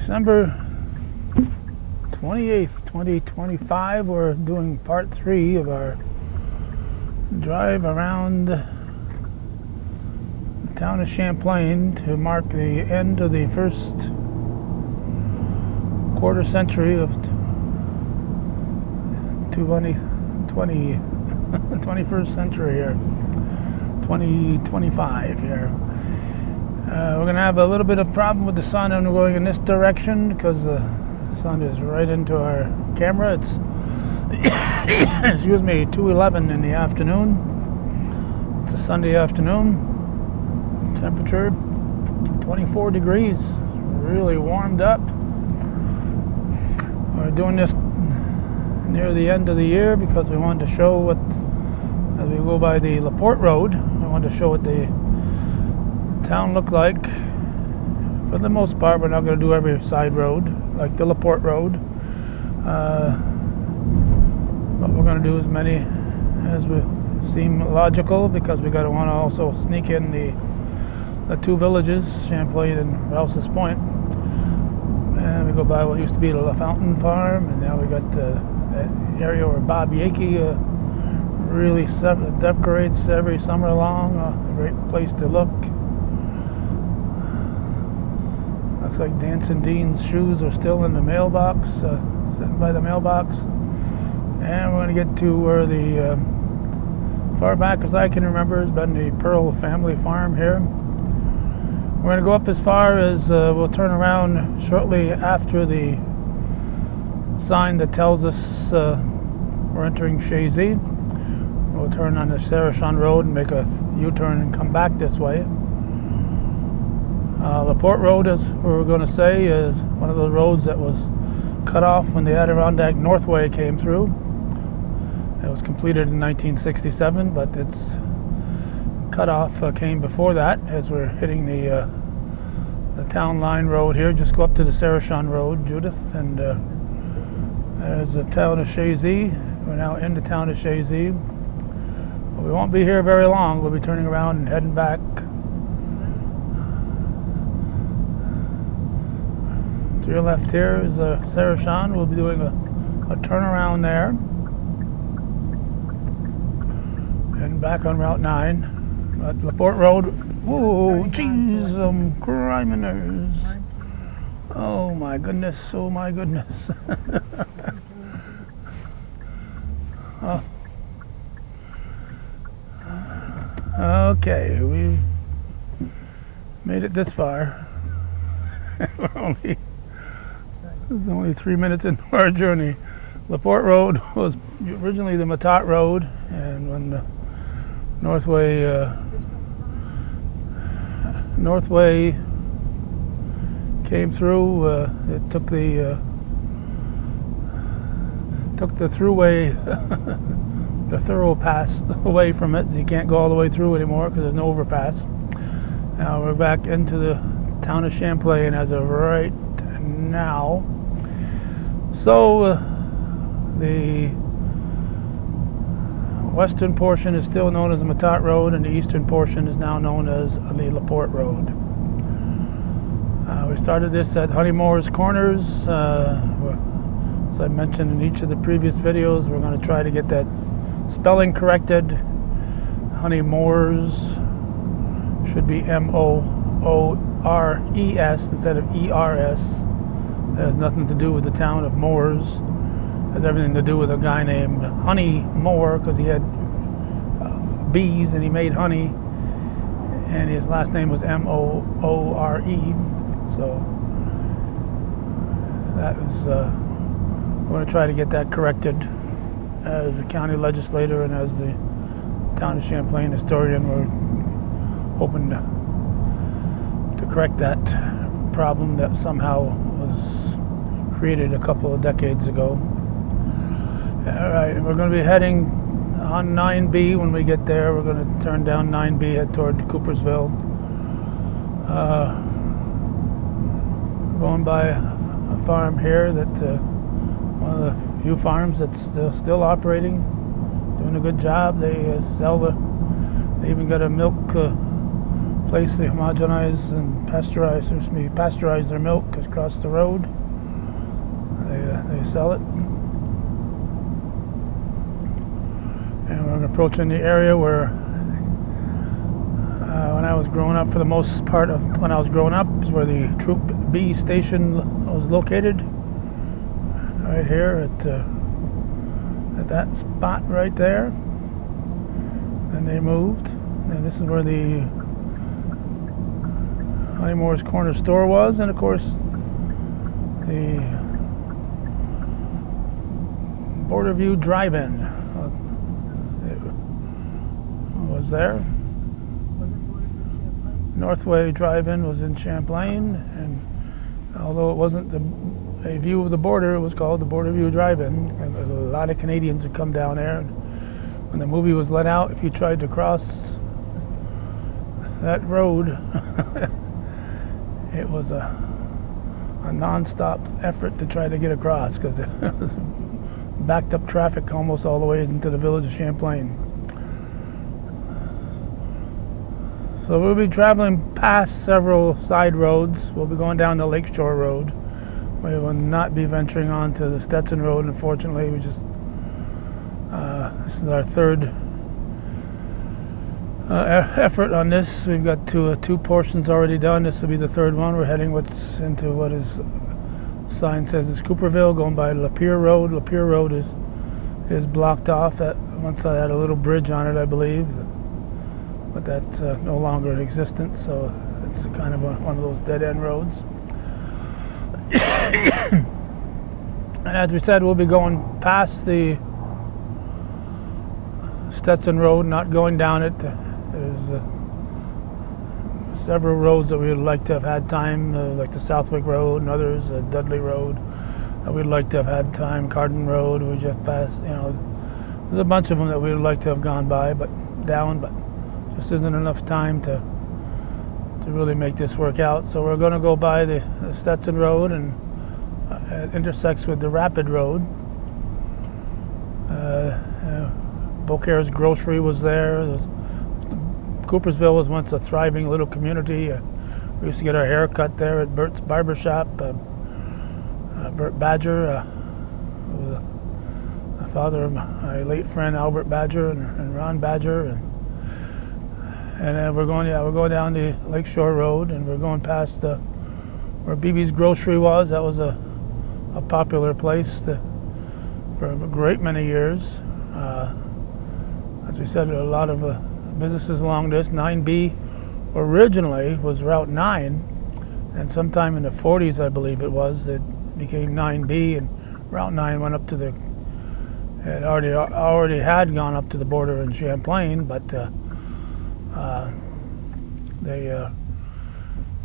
December 28th, 2025. We're doing part 3 of our drive around the town of Champlain to mark the end of the first quarter century of 21st century here, 2025 here. We're going to have a little bit of problem with the sun, and we're going in this direction because the sun is right into our camera. It's excuse me, 2:11 in the afternoon. It's a Sunday afternoon. Temperature 24 degrees, really warmed up. We're doing this near the end of the year because we wanted to show what, as we go by the Laporte Road, we wanted to show what the town looked like. For the most part, we're not going to do every side road like the Laporte Road, but we're going to do as many as we seem logical, because we got to want to also sneak in the two villages, Champlain and Rouse's Point. And we go by what used to be the Fountain Farm, and now we got that area where Bob Yakey really decorates every summer long. A great place to look. Looks like Dancing Dean's shoes are still in the mailbox, sitting by the mailbox. And we're going to get to where the, far back as I can remember, has been the Pearl family farm here. We're going to go up as far as, we'll turn around shortly after the sign that tells us we're entering Chazy. We'll turn on the Sarachon Road and make a U-turn and come back this way. Laporte Road, as we were going to say, is one of the roads that was cut off when the Adirondack Northway came through. It was completed in 1967, but its cutoff came before that. As we're hitting the town line road here, just go up to the Sarachon Road, Judith, and there's the town of Chazy. We're now in the town of Chazy. But we won't be here very long. We'll be turning around and heading back. To your left here is Sarachon. We'll be doing a turnaround there. And back on Route 9. At Laporte Road. Whoa, jeez, criminals. Oh my goodness, oh my goodness. Oh. Okay, we've made it this far. We're only 3 minutes into our journey. Laporte Road was originally the Matat Road, and when the Northway came through, it took the throughway, the thorough pass away from it. You can't go all the way through anymore because there's no overpass. Now we're back into the town of Champlain as of right now. So the western portion is still known as the Matat Road, and the eastern portion is now known as the Laporte Road. We started this at Honey Moore's Corners. As I mentioned in each of the previous videos, we're going to try to get that spelling corrected. Honey Moore's should be M-O-O-R-E-S instead of E-R-S. That has nothing to do with the town of Moores. It has everything to do with a guy named Honey Moore, because he had bees and he made honey, and his last name was M-O-O-R-E. So that is, we're going to try to get that corrected. As a county legislator and as the town of Champlain historian, we're hoping to correct that problem that somehow was created a couple of decades ago. All right, we're going to be heading on 9B. When we get there, we're going to turn down 9B, head toward Coopersville. Going by a farm here that one of the few farms that's still operating, doing a good job. They sell they even got a milk place they homogenize and pasteurize their milk across the road. They sell it. And we're approaching the area where when I was growing up, for the most part of when I was growing up, is where the Troop B station was located. Right here at that spot right there. And they moved. And this is where the Honeymoore's Corner Store was, and of course the Borderview Drive-In was there. Northway Drive-In was in Champlain, and although it wasn't a view of the border, it was called the Borderview Drive-In. And a lot of Canadians would come down there. And when the movie was let out, if you tried to cross that road, it was a non-stop effort to try to get across, because it was backed up traffic almost all the way into the village of Champlain. So we'll be traveling past several side roads. We'll be going down the Lakeshore Road. We will not be venturing on to the Stetson Road, unfortunately. We just this is our third effort on this. We've got two portions already done. This will be the third one. We're heading into what is sign says is Cooperville, going by Lapeer Road. Lapeer Road is blocked off. At one side had a little bridge on it, I believe, but that's no longer in existence. So it's kind of one of those dead end roads. And as we said, we'll be going past the Stetson Road, not going down it. There's several roads that we would like to have had time, like the Southwick Road and others, Dudley Road, that we'd like to have had time, Carden Road, we just passed, there's a bunch of them that we would like to have gone by, but just isn't enough time to really make this work out. So we're going to go by the Stetson Road, and it intersects with the Rapid Road. Beaucaire's Grocery was there. Coopersville was once a thriving little community. We used to get our hair cut there at Bert's Barber Shop. Bert Badger, the father of my late friend Albert Badger and Ron Badger, and we're going down the Lakeshore Road, and we're going past where BB's Grocery was. That was a popular place for a great many years. As we said, a lot of businesses along this. 9B originally was Route 9, and sometime in the 40s, I believe it was, it became 9B, and Route 9 went up to the, it already had gone up to the border in Champlain, but they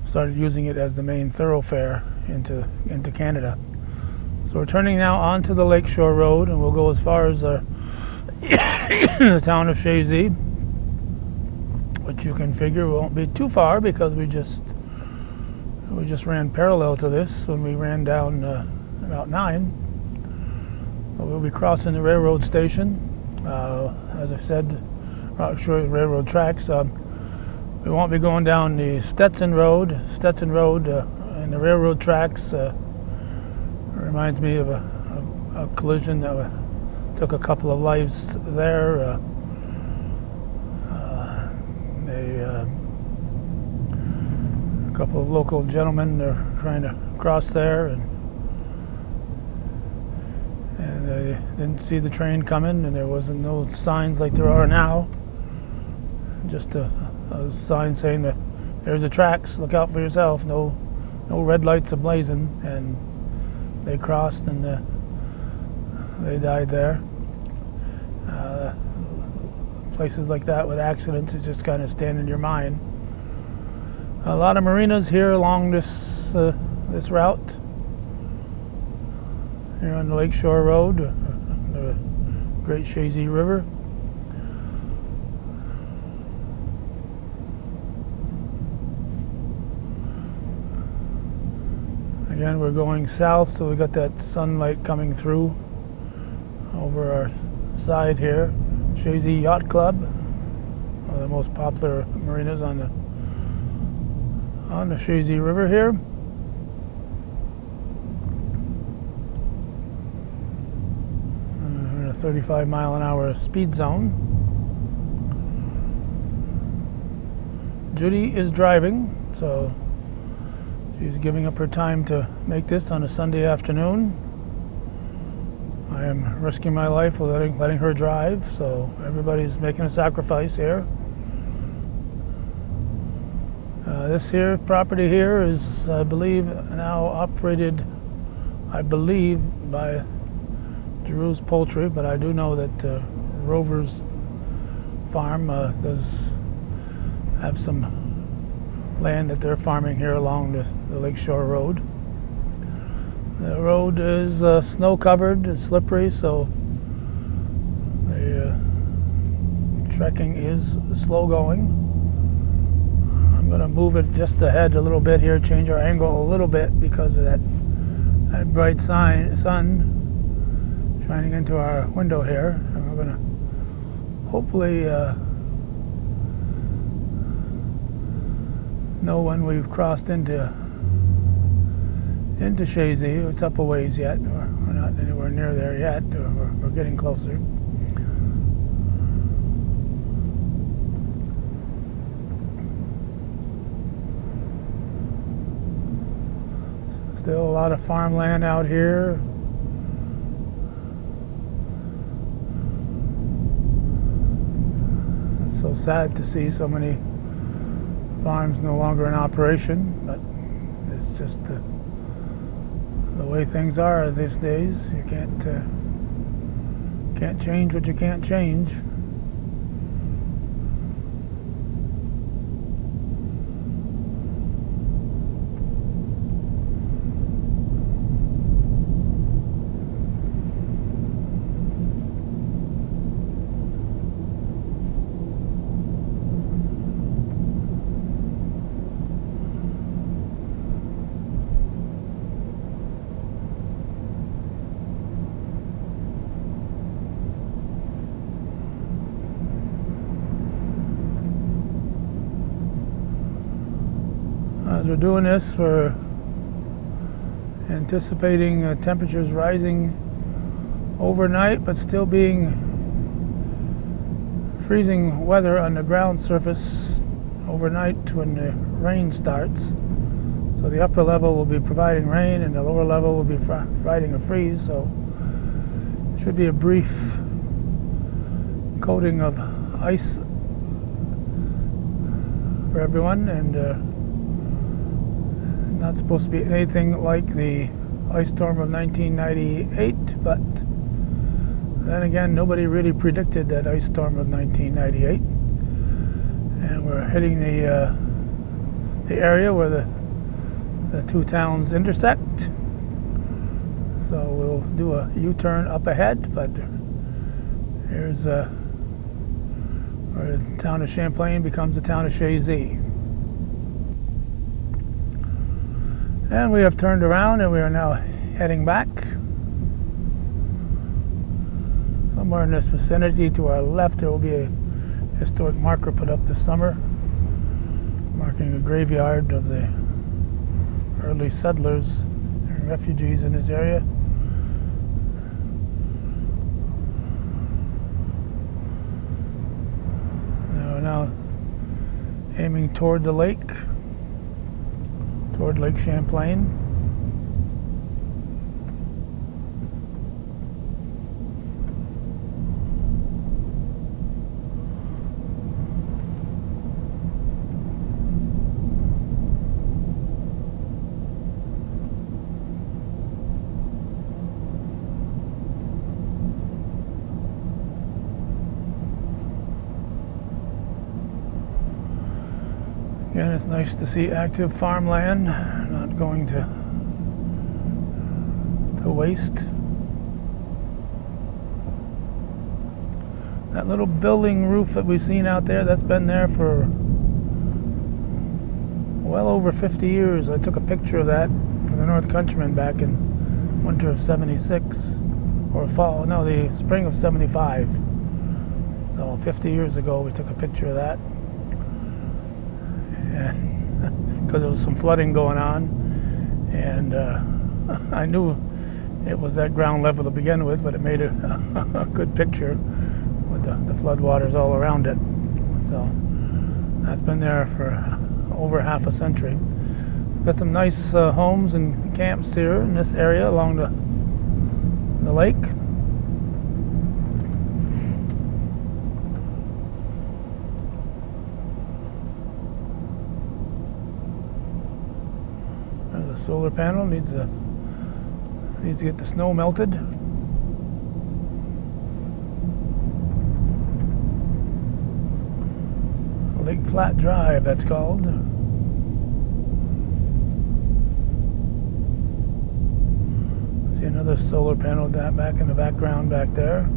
started using it as the main thoroughfare into Canada. So we're turning now onto the Lakeshore Road, and we'll go as far as the town of Chazy, which you can figure won't be too far, because we just ran parallel to this when we ran down Route 9. But we'll be crossing the railroad station, as I said, railroad tracks. We won't be going down the Stetson Road. And the railroad tracks reminds me of a collision that took a couple of lives there. A couple of local gentlemen are trying to cross there, and they didn't see the train coming, and there wasn't no signs like there are now. Just a sign saying that there's the tracks, look out for yourself. No red lights ablazing, and they crossed, and they died there. Places like that with accidents, it just kind of stand in your mind. A lot of marinas here along this route. Here on the Lakeshore Road, the Great Chazy River. Again, we're going south, so we got that sunlight coming through over our side here. Chazy Yacht Club, one of the most popular marinas on on the Shazy River here. In a 35-mile-an-hour speed zone. Judy is driving, so she's giving up her time to make this on a Sunday afternoon. I am risking my life with letting her drive, so everybody's making a sacrifice here. This here property here is, I believe, now operated, I believe, by Giroux's Poultry, but I do know that Rover's Farm does have some land that they're farming here along the Lakeshore Road. The road is snow covered and slippery, so the trekking is slow going. I'm going to move it just ahead a little bit here, change our angle a little bit because of that bright sun shining into our window here. And we're going to hopefully know when we've crossed into Shazy. It's up a ways yet. We're not anywhere near there yet. We're getting closer. Still a lot of farmland out here. It's so sad to see so many farms no longer in operation, but it's just the way things are these days. You can't change what you can't change. We're doing this for anticipating temperatures rising overnight, but still being freezing weather on the ground surface overnight when the rain starts. So the upper level will be providing rain and the lower level will be providing a freeze, so it should be a brief coating of ice for everyone, and not supposed to be anything like the ice storm of 1998, but then again, nobody really predicted that ice storm of 1998. And we're hitting the area where the two towns intersect. So we'll do a U-turn up ahead, but here's where the town of Champlain becomes the town of Shazy. And we have turned around and we are now heading back. Somewhere in this vicinity to our left there will be a historic marker put up this summer marking a graveyard of the early settlers and refugees in this area. We're now aiming toward the lake. Toward Lake Champlain. Again, it's nice to see active farmland, not going to waste. That little building roof that we've seen out there, that's been there for well over 50 years. I took a picture of that for the North Countryman back in winter of 76, or fall, no, the spring of 75. So 50 years ago we took a picture of that. And because there was some flooding going on, and I knew it was at ground level to begin with, but it made a good picture with the floodwaters all around it. So that's been there for over half a century. Got some nice homes and camps here in this area along the lake. There's a solar panel, needs to get the snow melted. Lake Flat Drive, that's called. See another solar panel back in the background back there.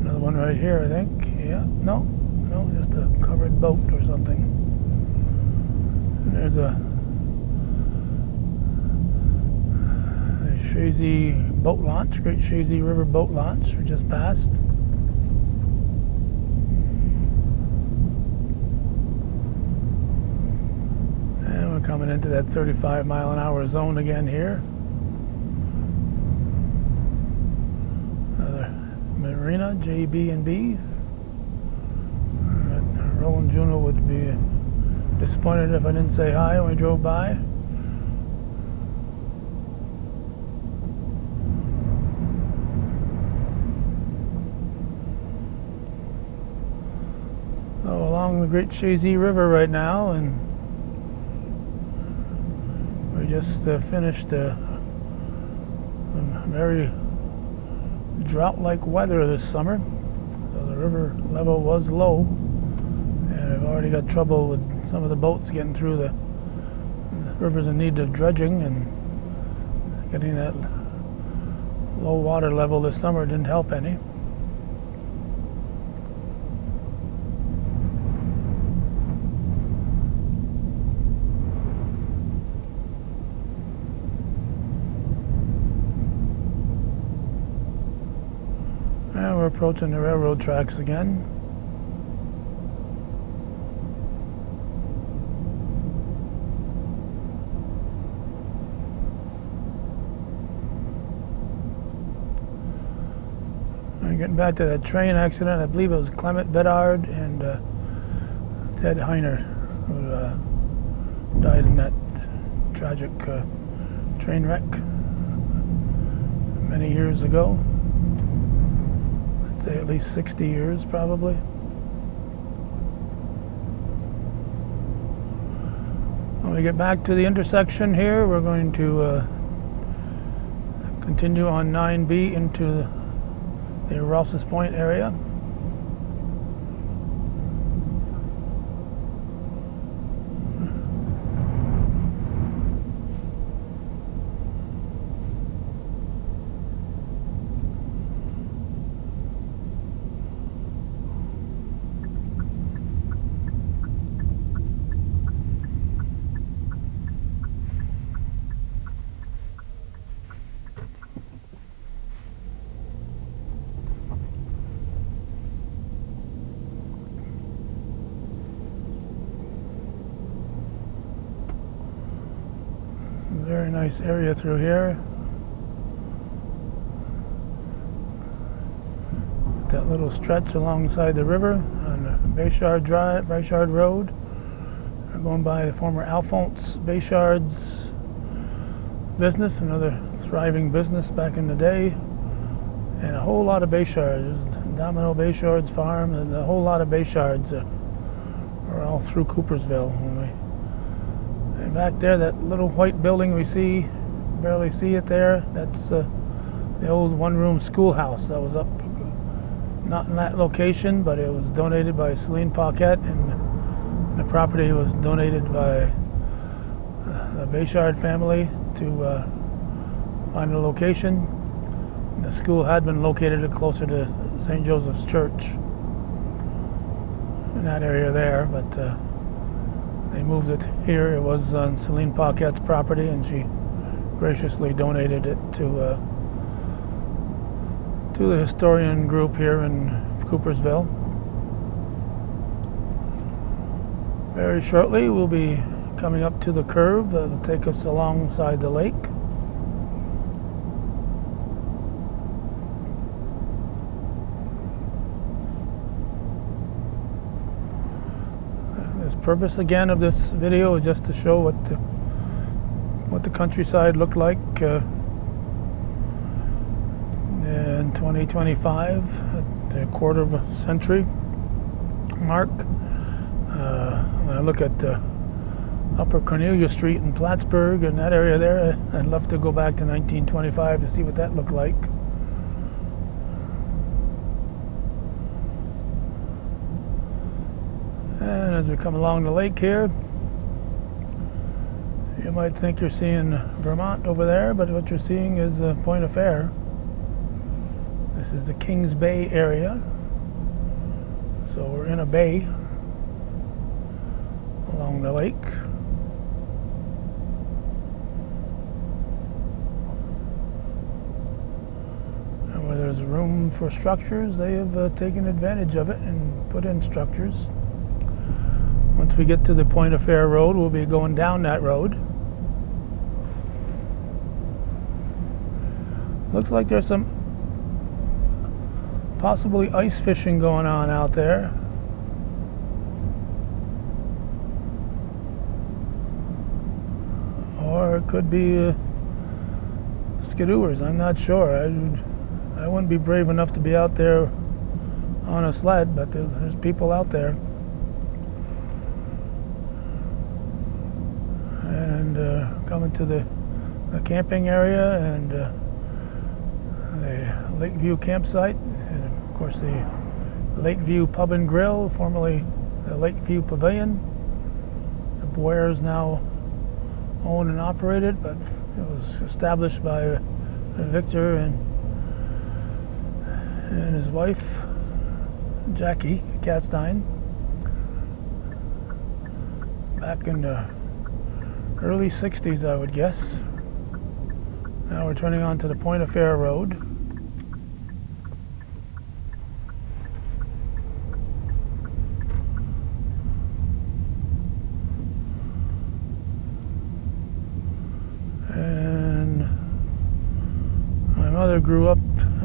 Another one right here, I think. Yeah, no, just a covered boat or something. And there's a Shazy boat launch, Great Shazy River boat launch we just passed. And we're coming into that 35-mile-an-hour zone again here. Another marina, JB&B. Roland Juno would be disappointed if I didn't say hi when we drove by. Along the Great Shazy River right now, and we just finished very drought-like weather this summer, so the river level was low, and I've already got trouble with some of the boats getting through the rivers in need of dredging, and getting that low water level this summer didn't help any. And we're approaching the railroad tracks again. And getting back to that train accident, I believe it was Clement Bedard and Ted Heiner who died in that tragic train wreck many years ago. Say at least 60 years probably. When we get back to the intersection here, we're going to continue on 9B into the Rouse's Point area. Very nice area through here. That little stretch alongside the river on Bayshard Drive, Bayshard Road. We're going by the former Alphonse Bayshard's business, another thriving business back in the day, and a whole lot of Bayshards. Domino Bayshard's farm, and a whole lot of Bayshards are all through Coopersville. And back there, that little white building we see, barely see it there, that's the old one-room schoolhouse that was up, not in that location, but it was donated by Celine Paquette, and the property was donated by the Bayshard family to find a location. The school had been located closer to St. Joseph's Church in that area there, but they moved it here. It was on Celine Paquette's property, and she graciously donated it to the historian group here in Coopersville. Very shortly we'll be coming up to the curve that will take us alongside the lake. The purpose again of this video is just to show what the countryside looked like in 2025 at the quarter of a century mark. When I look at Upper Cornelia Street in Plattsburgh and that area there, I'd love to go back to 1925 to see what that looked like. And as we come along the lake here, you might think you're seeing Vermont over there, but what you're seeing is Point of Fair. This is the Kings Bay area. So we're in a bay along the lake. And where there's room for structures, they have taken advantage of it and put in structures. Once we get to the Point of Fair Road, we'll be going down that road. Looks like there's some possibly ice fishing going on out there. Or it could be skidooers, I'm not sure. I wouldn't be brave enough to be out there on a sled, but there's people out there. And coming to the camping area and the Lakeview campsite, and of course the Lakeview Pub and Grill, formerly the Lakeview Pavilion. The Boyers now own and operate it, but it was established by Victor and his wife Jackie Castine back in the early 60s, I would guess. Now we're turning on to the Point of Fair Road. And my mother grew up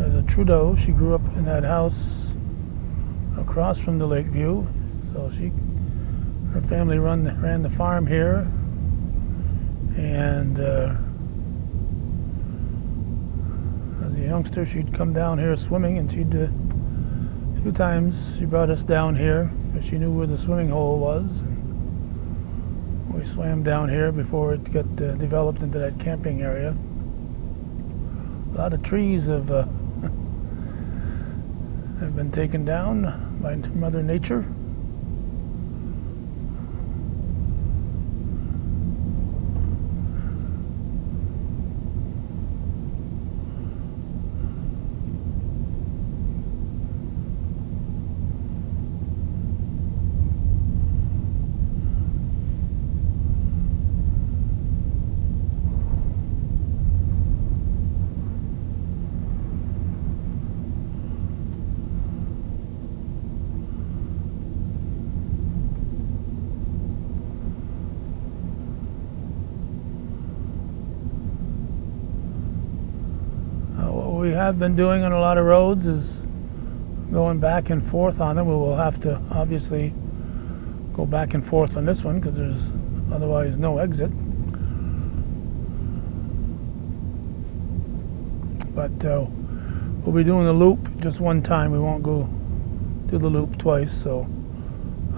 as a Trudeau. She grew up in that house across from the Lakeview. So her family ran the farm here. And as a youngster, she'd come down here swimming, and a few times she brought us down here because she knew where the swimming hole was. And we swam down here before it got developed into that camping area. A lot of trees have been taken down by Mother Nature. We have been doing on a lot of roads is going back and forth on them. We will have to obviously go back and forth on this one because there's otherwise no exit. But we'll be doing the loop just one time. We won't go do the loop twice, so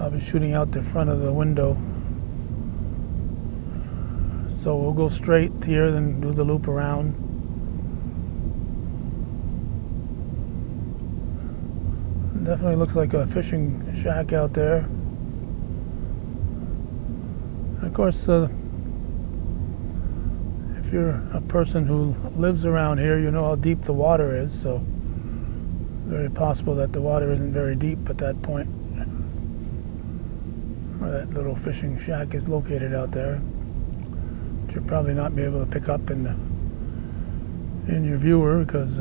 I'll be shooting out the front of the window. So we'll go straight here, then do the loop around. Definitely looks like a fishing shack out there. Of course, if you're a person who lives around here, you know how deep the water is, so very possible that the water isn't very deep at that point where that little fishing shack is located out there, which you'll probably not be able to pick up in your viewer because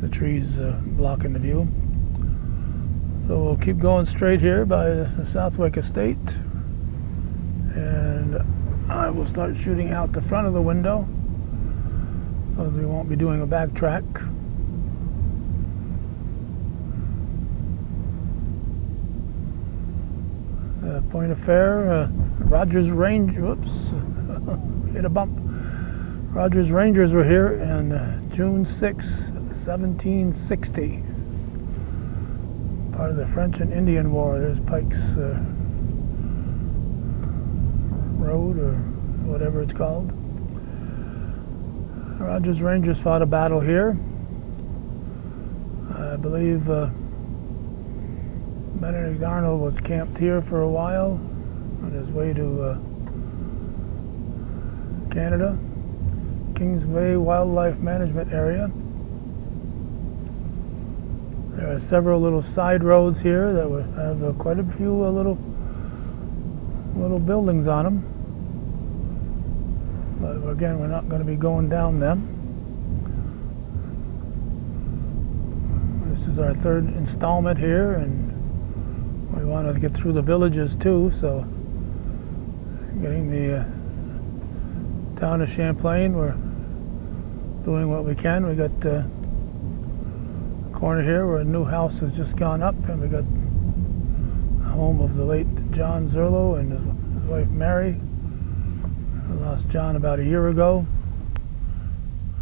the trees blocking the view. So we'll keep going straight here by the Southwick Estate, and I will start shooting out the front of the window, because we won't be doing a backtrack. Point of Fair, Rogers Range, whoops, hit a bump. Rogers Rangers were here on June 6, 1760. Part of the French and Indian War. There's Pike's Road, or whatever it's called. Rogers Rangers fought a battle here. I believe Benedict Arnold was camped here for a while on his way to Canada. Kingsway Wildlife Management Area. There are several little side roads here that have quite a few little buildings on them. But again, we're not going to be going down them. This is our third installment here, and we want to get through the villages too, so getting the Town of Champlain, we're doing what we can. We got a corner here where a new house has just gone up, and we got the home of the late John Zerlo and his wife Mary. I lost John about a year ago.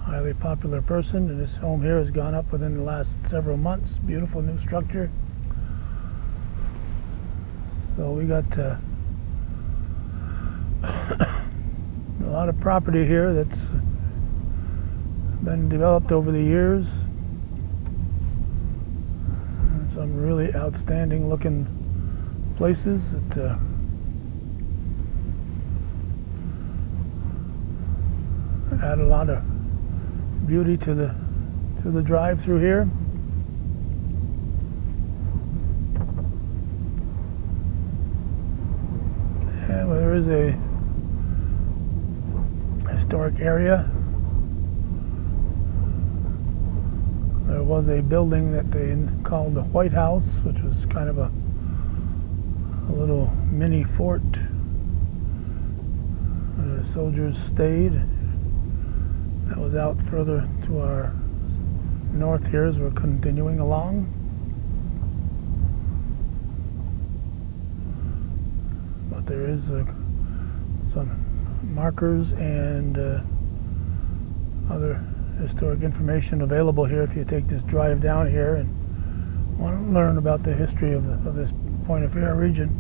Highly popular person, and this home here has gone up within the last several months. Beautiful new structure. So we got a lot of property here that's been developed over the years. And some really outstanding looking places that add a lot of beauty to the drive through here. And there is a historic area. There was a building that they called the White House, which was kind of a little mini fort where the soldiers stayed. That was out further to our north here as we're continuing along. But there is some markers and other historic information available here if you take this drive down here and want to learn about the history of this Point of Fair region.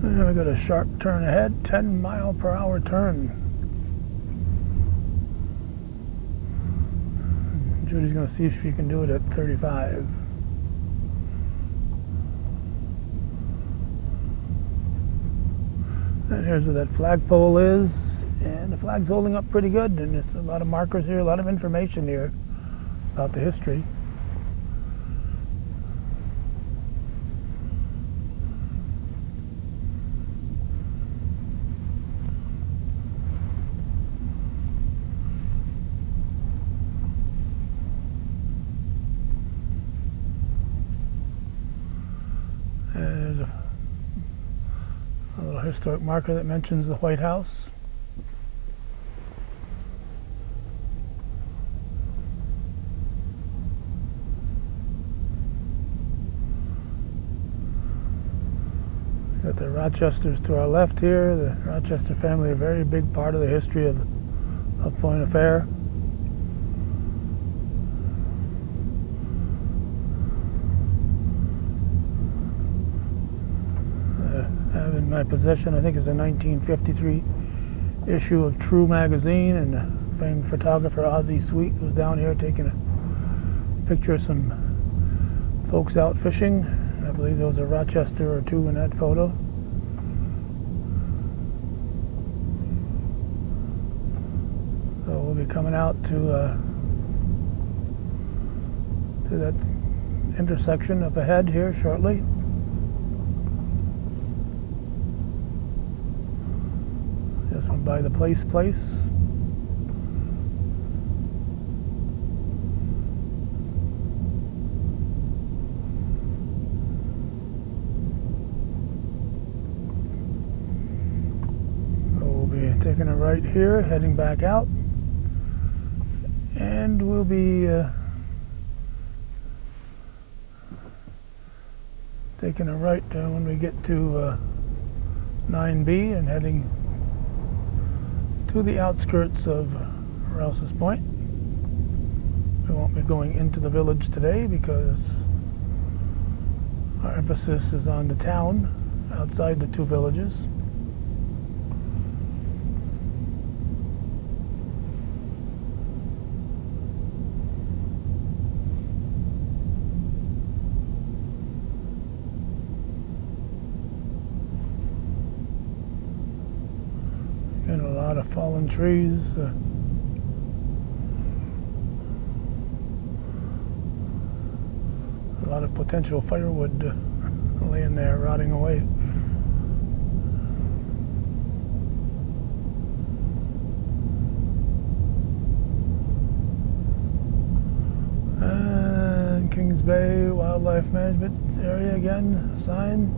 And we got a sharp turn ahead, 10-mile-per-hour turn. Judy's going to see if she can do it at 35. And here's where that flagpole is, and the flag's holding up pretty good, and there's a lot of markers here, a lot of information here about the history. There's a little historic marker that mentions the White House. Got the Rochesters to our left here. The Rochester family, a very big part of the history of Point of Fair. I have in my possession, I think it's a 1953 issue of True magazine, and the famed photographer Ozzie Sweet was down here taking picture of some folks out fishing. I believe there was a Rochester or two in that photo. So we'll be coming out to that intersection up ahead here shortly. This one by the place. So we'll be taking a right here, heading back out, and we'll be taking a right when we get to 9B and heading to the outskirts of Rouse's Point. We won't be going into the village today because our emphasis is on the town outside the two villages. And a lot of fallen trees. A lot of potential firewood laying there, rotting away. And Kings Bay Wildlife Management Area again, sign.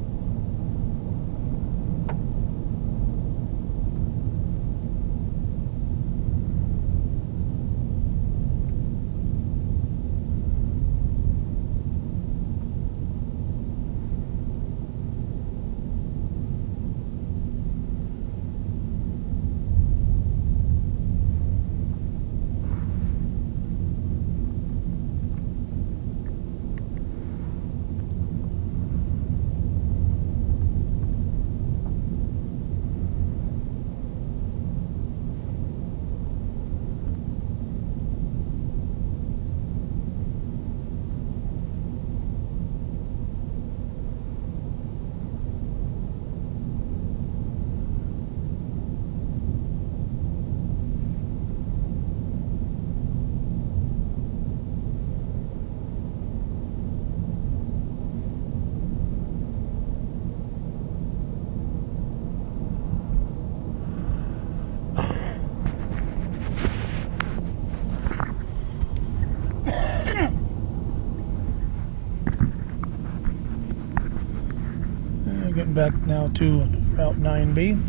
Getting back now to Route 9B.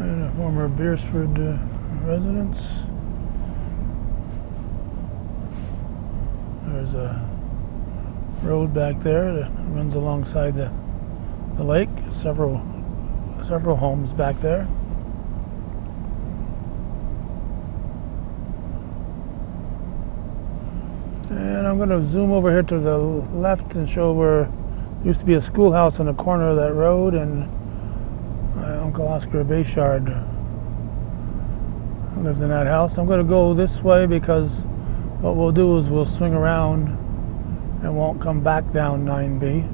And a former Beersford residence. There's a road back there that runs alongside the lake. Several homes back there. And I'm going to zoom over here to the left and show where there used to be a schoolhouse on the corner of that road, and my Uncle Oscar Bayshard lived in that house. I'm going to go this way because what we'll do is we'll swing around and won't come back down 9B.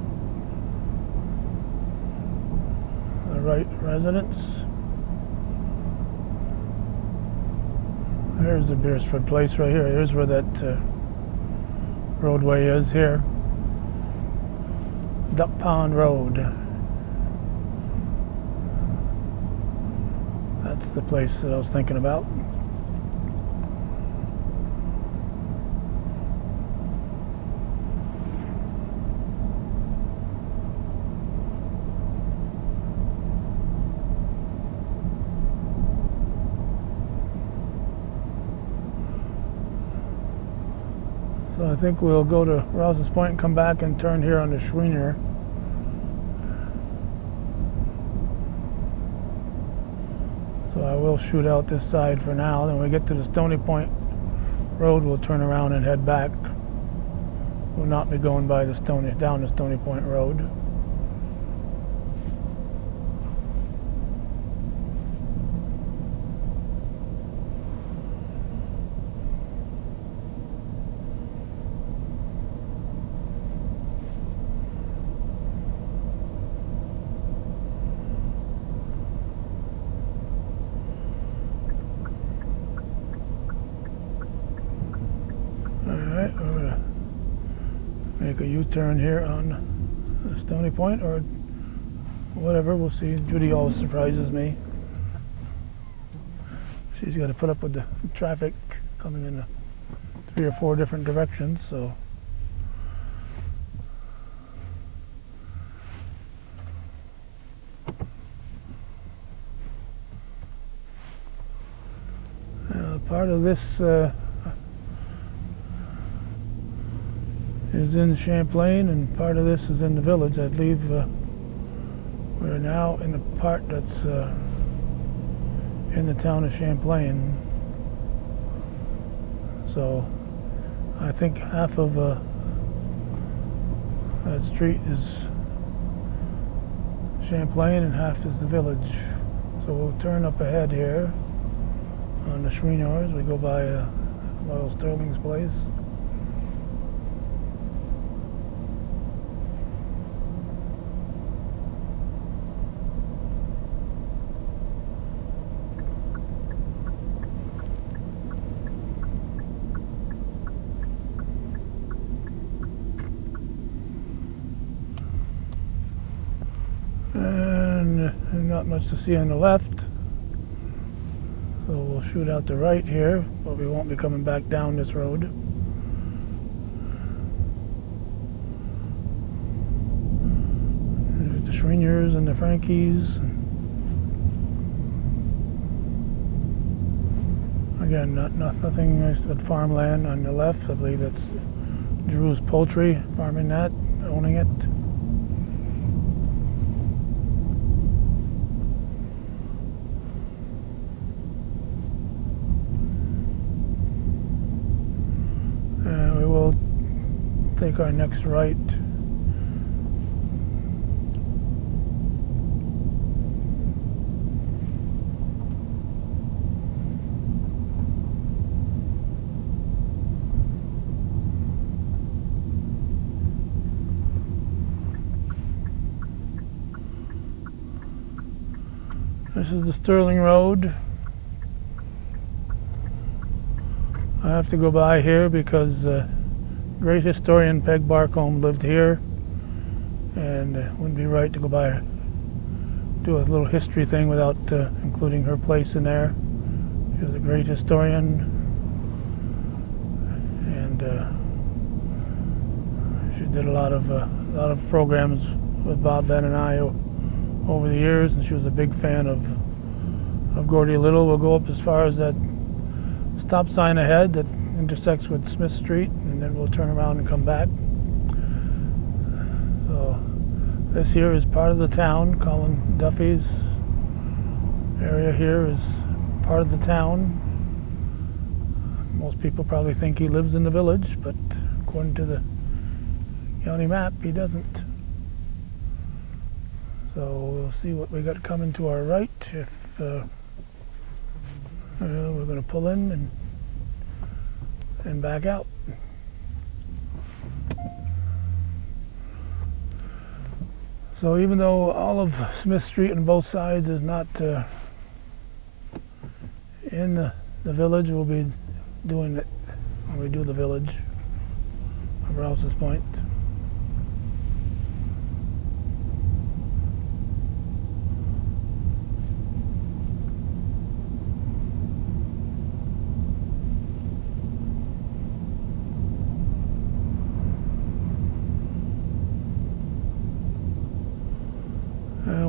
The right residence. Here's the Beersford place right here. Here's where that roadway is here. Duck Pond Road. That's the place that I was thinking about. So I think we'll go to Rouse's Point and come back and turn here on the Schreiner. So I will shoot out this side for now. Then when we get to the Stony Point Road, we'll turn around and head back. We'll not be going by down the Stony Point Road. Alright, we're going to make a U-turn here on Stony Point, or whatever, we'll see. Judy always surprises me. She's got to put up with the traffic coming in 3 or 4 different directions, so. Part of this is in Champlain, and part of this is in the village. I believe we're now in the part that's in the town of Champlain. So I think half of that street is Champlain and half is the village. So we'll turn up ahead here on the Schreiner. We go by Loyal Sterling's place. And not much to see on the left, so we'll shoot out the right here, but we won't be coming back down this road. There's the Schreiners and the Frankies. Again, nothing nice but farmland on the left. I believe that's Drew's Poultry, farming that, owning it. We will take our next right. This is the Sterling Road. I have to go by here because great historian Peg Barcombe lived here, and it wouldn't be right to go by, do a little history thing without including her place in there. She was a great historian, and she did a lot of programs with Bob Ben and I over the years, and she was a big fan of Gordy Little. We'll go up as far as that stop sign ahead that intersects with Smith Street, and then we'll turn around and come back. So this here is part of the town. Colin Duffy's area here is part of the town. Most people probably think he lives in the village, but according to the county map, he doesn't. So we'll see what we got coming to our right. If we're going to pull in and back out. So even though all of Smith Street on both sides is not in the village, we'll be doing it when we do the village of Rouse's Point.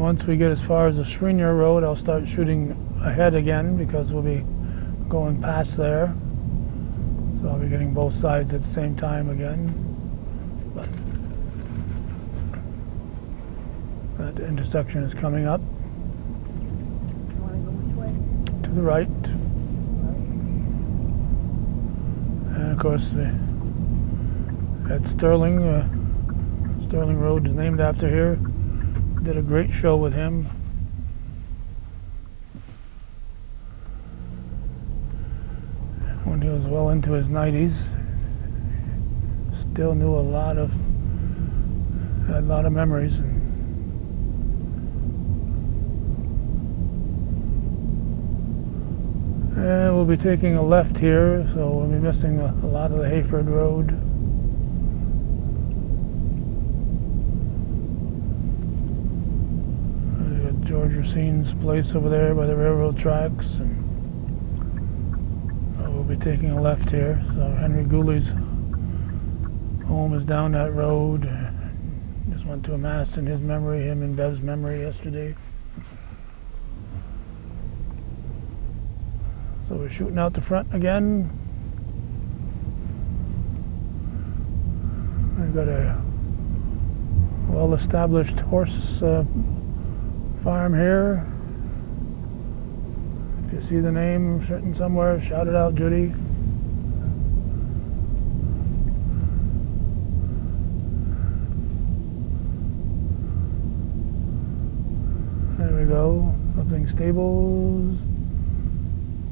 Once we get as far as the Schreiner Road, I'll start shooting ahead again because we'll be going past there. So So I'll be getting both sides at the same time again. But that intersection is coming up. You want to go which way? To the right. And of course, at Sterling, Sterling Road is named after here. Did a great show with him. When he was well into his 90s. Still knew had a lot of memories. And we'll be taking a left here, so we'll be missing a lot of the Hayford Road. We got George Racine's place over there by the railroad tracks, and we'll be taking a left here. So Henry Gooley's home is down that road. Just went to a mass in his memory, him and Bev's memory yesterday. So we're shooting out the front again. We've got a well-established horse farm here. If you see the name written somewhere, shout it out, Judy. There we go. Something stables.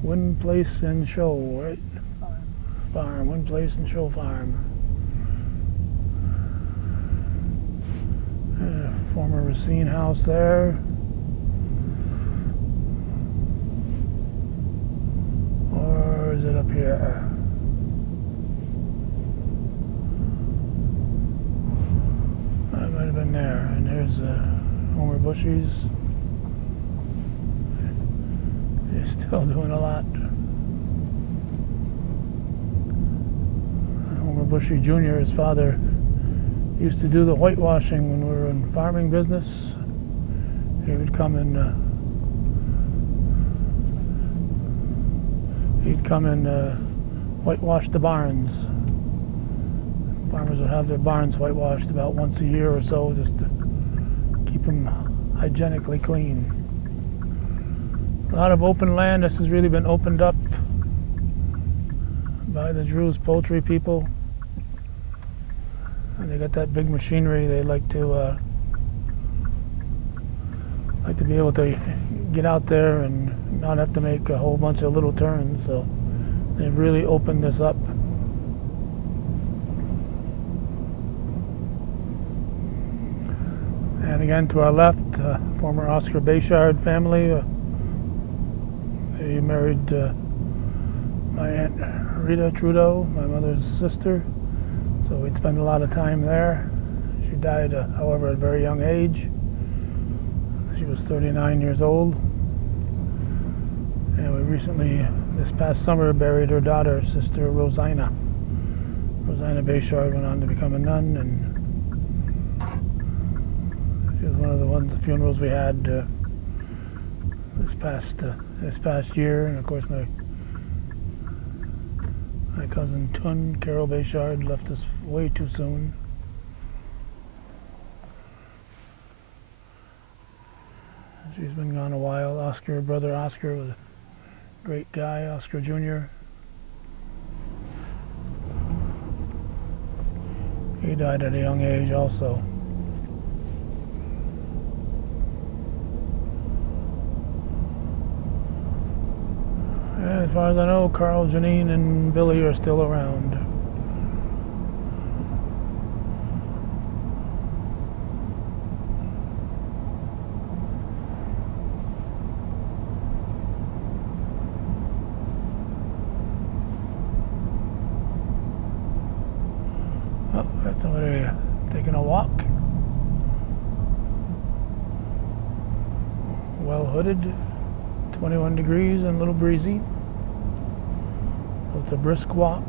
Wind Place and Show, right? Farm. Wind Place and Show Farm. Former Racine house there. Or is it up here? That might have been there. And there's Homer Bushy's. He's still doing a lot. Homer Bushy Jr., his father, used to do the whitewashing when we were in farming business. He would come and whitewash the barns. Farmers would have their barns whitewashed about once a year or so, just to keep them hygienically clean. A lot of open land. This has really been opened up by the Drew's poultry people. And they got that big machinery. They like to be able to get out there and not have to make a whole bunch of little turns. So they've really opened this up. And again, to our left, former Oscar Bayshard family. He married my Aunt Rita Trudeau, my mother's sister, so we'd spend a lot of time there. She died, however, at a very young age. She was 39 years old. And we recently, this past summer, buried her daughter, Sister Rosina. Rosina Bayshard went on to become a nun, and she was one of the funerals we had this past year. And of course my cousin Tun, Carol Bayshard, left us way too soon. She's been gone a while. Oscar, brother Oscar, was a great guy, Oscar Jr. He died at a young age also. And as far as I know, Carl, Janine, and Billy are still around. Oh, got somebody taking a walk. Well hooded, 21 degrees and a little breezy. So it's a brisk walk.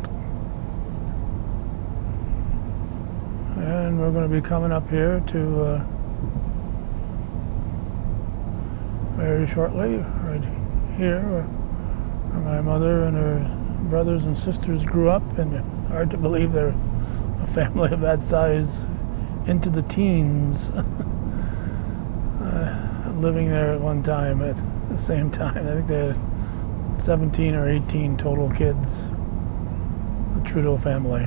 And we're going to be coming up here to very shortly, right here, where my mother and her brothers and sisters grew up, and hard to believe they're a family of that size into the teens living there at one time at the same time. I think they had 17 or 18 total kids, the Trudeau family.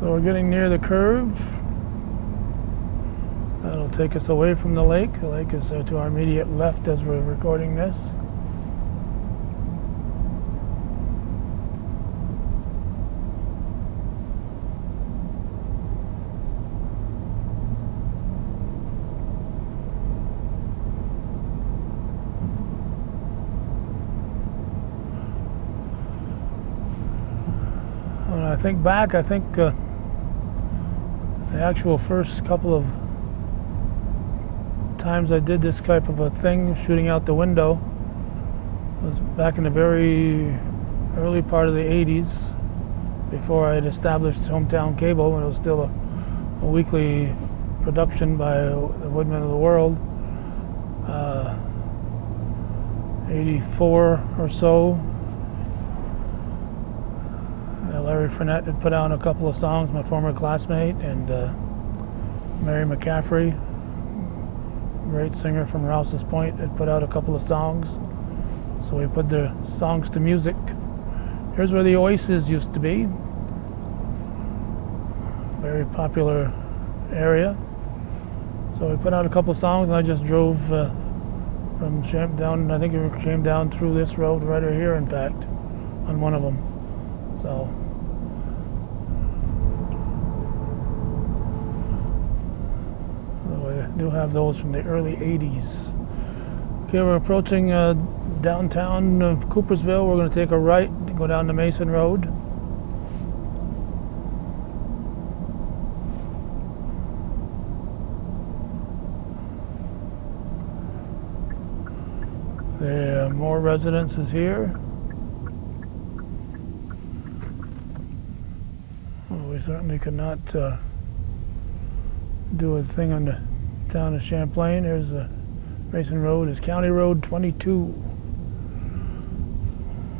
So we're getting near the curve. That'll take us away from the lake. The lake is to our immediate left as we're recording this. When I think back, I think the actual first couple of times I did this type of a thing, shooting out the window, was back in the very early part of the 80s, before I had established Hometown Cable, when it was still a weekly production by the Woodmen of the World. 84 or so. Larry Furnett had put out a couple of songs, my former classmate, and Mary McCaffrey, great singer from Rouse's Point, had put out a couple of songs. So we put the songs to music. Here's where the Oasis used to be. Very popular area. So we put out a couple of songs, and I just drove from down, I think it came down through this road right here, in fact, on one of them. So I do have those from the early 80s. Okay, we're approaching downtown Coopersville. We're going to take a right, go down to Mason Road. There are more residences here. Well, we certainly could not do a thing on the Town of Champlain. There's Mason Road is County Road 22,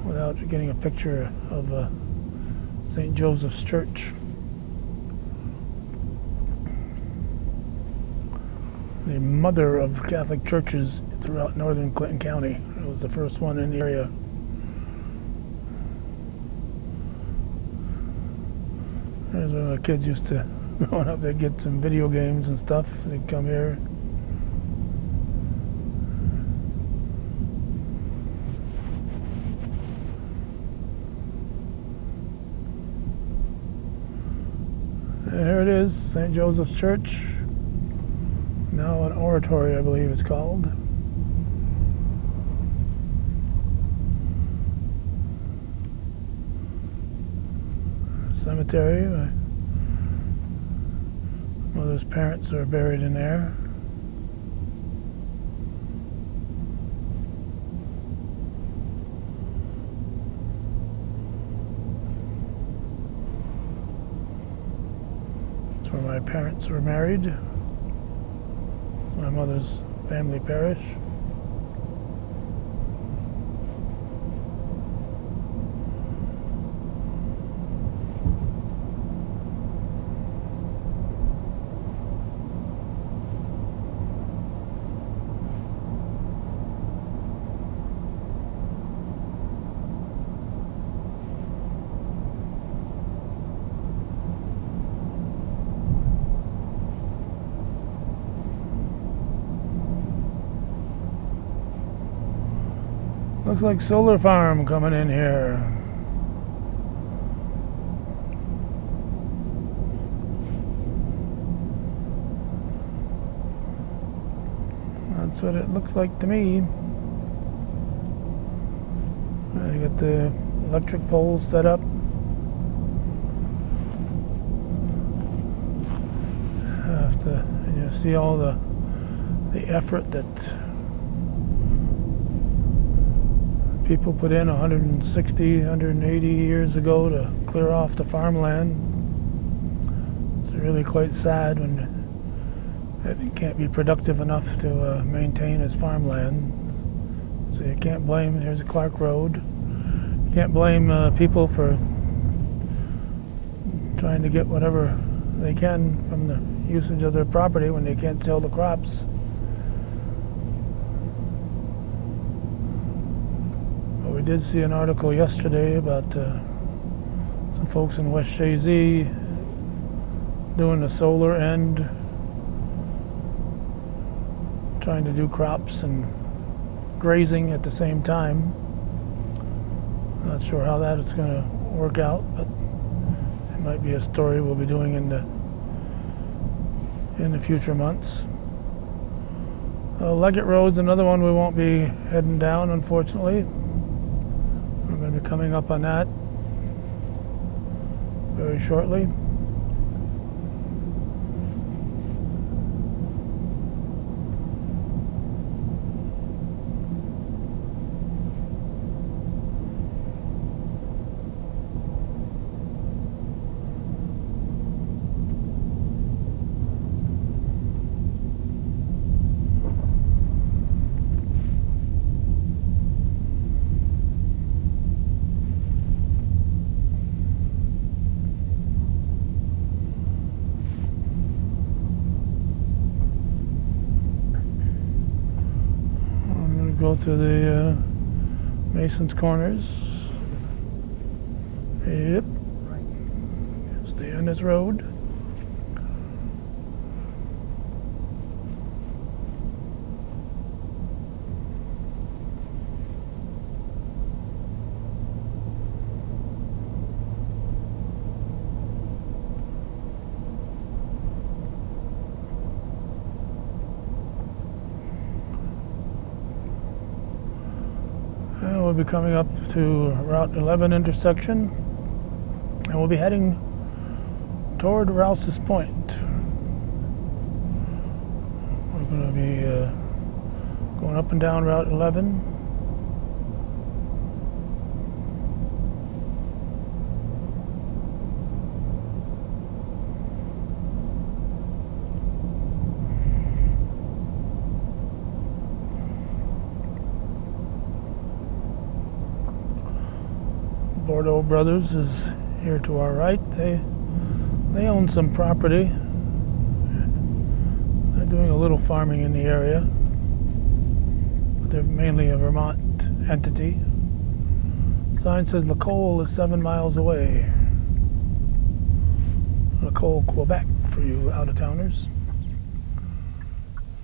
without getting a picture of St. Joseph's Church. The mother of Catholic churches throughout northern Clinton County. It was the first one in the area. There's where the kids used to, growing up, they'd get some video games and stuff. They'd come here. And here it is, St. Joseph's Church. Now an oratory, I believe it's called. Cemetery. My mother's parents are buried in there. That's where my parents were married. My mother's family parish. Looks like solar farm coming in here. That's what it looks like to me. You got the electric poles set up. And you see all the effort that people put in 160, 180 years ago to clear off the farmland. It's really quite sad when it can't be productive enough to maintain its farmland. So you can't blame, here's a Clark Road. You can't blame people for trying to get whatever they can from the usage of their property when they can't sell the crops. But we did see an article yesterday about some folks in West Shazy doing the solar end, trying to do crops and grazing at the same time. Not sure how that is going to work out, but it might be a story we'll be doing in the future months. Leggett Road's another one we won't be heading down, unfortunately. We're going to be coming up on that very shortly. Go to the Mason's Corners. Yep. Stay on this road. We'll be coming up to Route 11 intersection, and we'll be heading toward Rouse's Point. We're going to be going up and down Route 11. Bordeaux Brothers is here to our right. They own some property. They're doing a little farming in the area, but they're mainly a Vermont entity. Sign says Lacole is 7 miles away. Lacole, Quebec, for you out-of-towners.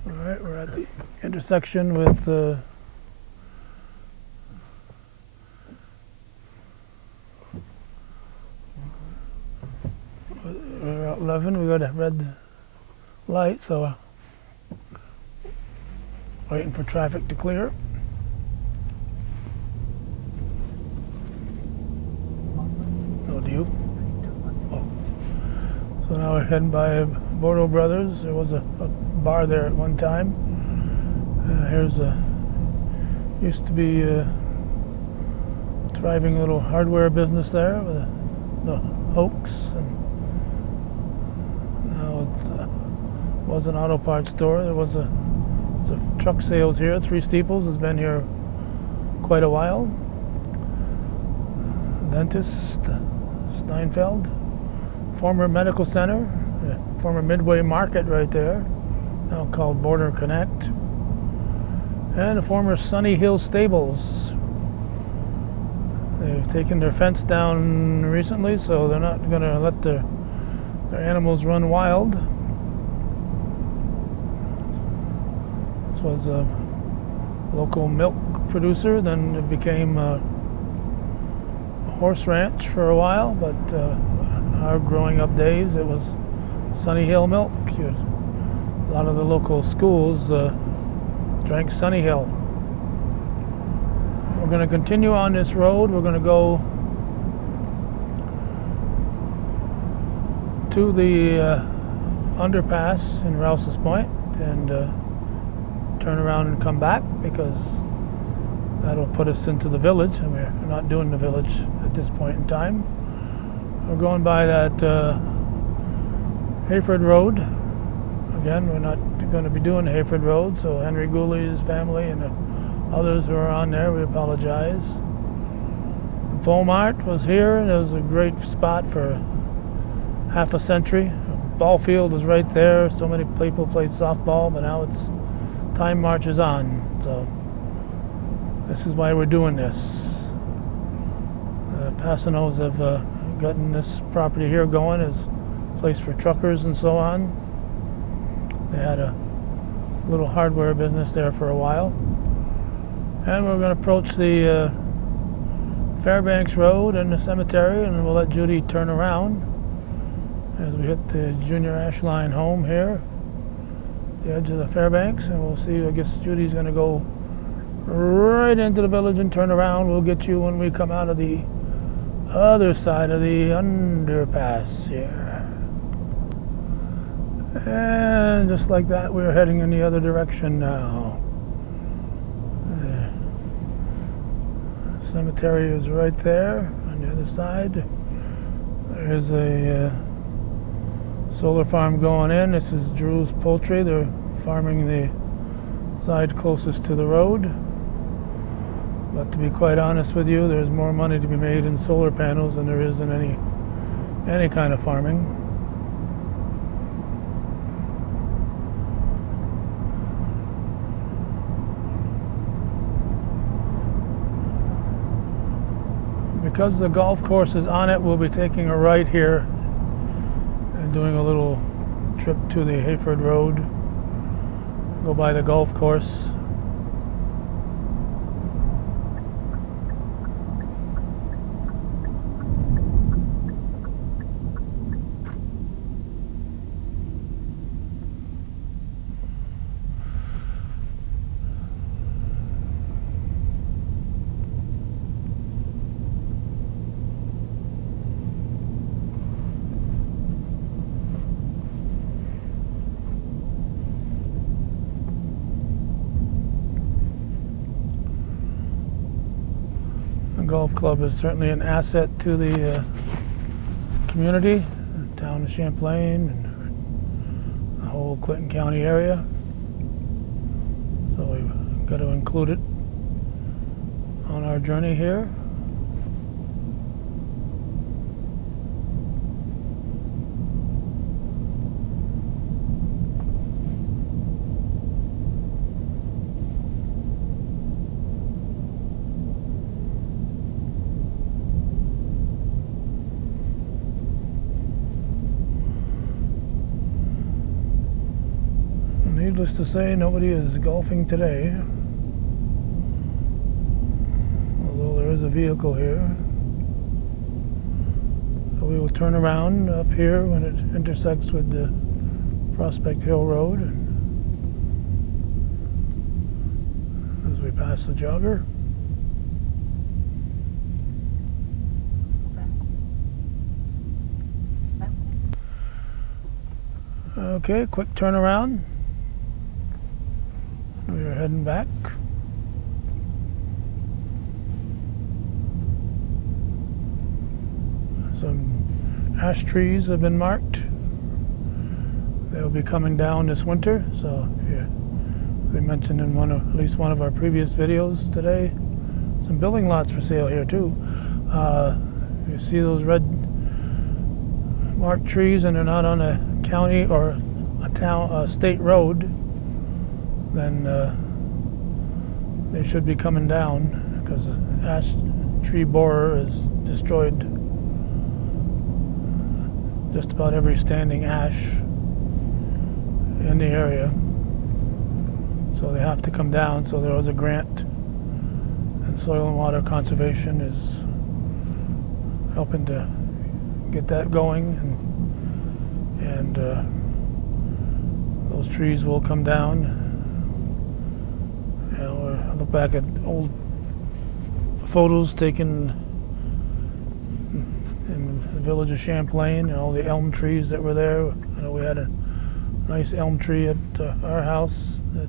All right, we're at the intersection with Route 11. We got a red light, so waiting for traffic to clear. Oh, do you? Oh. So now we're heading by Bordeaux Brothers. There was a bar there at one time. Here's used to be a thriving little hardware business there with the Oaks, and now it was an auto parts store. There was a truck sales here. Three Steeples has been here quite a while. Dentist Steinfeld, former medical center, former Midway Market right there, now called Border Connect, and a former Sunny Hill Stables. They've taken their fence down recently, so they're not going to let their animals run wild. This was a local milk producer, then it became a horse ranch for a while, but our growing up days it was Sunny Hill milk. A lot of the local schools drank Sunny Hill. We're going to continue on this road. We're going to go to the underpass in Rouse's Point and turn around and come back, because That'll put us into the village, and we're not doing the village at this point in time. We're going by that Hayford Road. Again, we're not going to be doing the Hayford Road, so Henry Gooley's family and the others who are on there, we apologize. Beaumont was here, and it was a great spot for half a century. The ball field was right there. So many people played softball, but now it's time marches on. So this is why we're doing this. Passanos have gotten this property here going as a place for truckers and so on. They had a little hardware business there for a while. And we're going to approach the Fairbanks Road and the cemetery, and we'll let Judy turn around as we hit the Junior Ash Line home here, the edge of the Fairbanks, and we'll see. I guess Judy's going to go right into the village and turn around. We'll get you when we come out of the other side of the underpass here. And just like that, we're heading in the other direction now. The cemetery is right there on the other side. There's a solar farm going in. This is Drew's Poultry. They're farming the side closest to the road. But to be quite honest with you, there's more money to be made in solar panels than there is in any kind of farming. Because the golf course is on it, we'll be taking a right here and doing a little trip to the Hayford Road, go by the golf course. Golf club is certainly an asset to the community, the town of Champlain, and the whole Clinton County area. So we've got to include it on our journey here. Needless to say, nobody is golfing today, although there is a vehicle here. So we will turn around up here when it intersects with the Prospect Hill Road as we pass the jogger. Okay, quick turnaround. We are heading back. Some ash trees have been marked. They'll be coming down this winter. So, we mentioned in at least one of our previous videos today, some building lots for sale here too. You see those red marked trees, and they're not on a county or a state road, then they should be coming down, because the ash tree borer has destroyed just about every standing ash in the area. So they have to come down. So there was a grant, and Soil and Water Conservation is helping to get that going, and those trees will come down. I look back at old photos taken in the village of Champlain and all the elm trees that were there. I know we had a nice elm tree at our house. The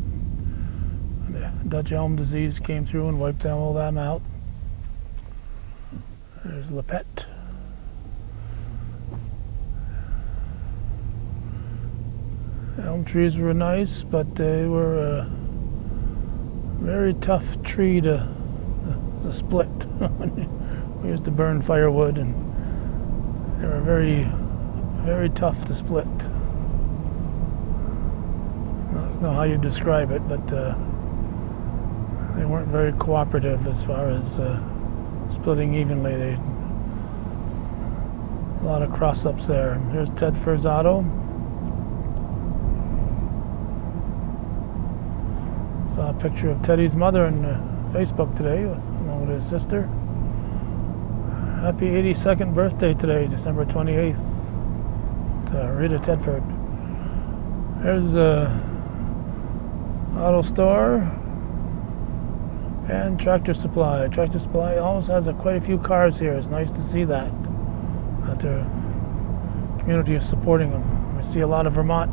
Dutch elm disease came through and wiped all them out. There's Lapette. Elm trees were nice, but they were a very tough tree to split. We used to burn firewood, and they were very, very tough to split. I don't know how you describe it, but they weren't very cooperative as far as splitting evenly. A lot of cross-ups there. Here's Ted Ferzato. Saw a picture of Teddy's mother on Facebook today, along with his sister. Happy 82nd birthday today, December 28th, to Rita Tedford. There's a auto store and Tractor Supply. Tractor Supply always has quite a few cars here. It's nice to see that their community is supporting them. We see a lot of Vermont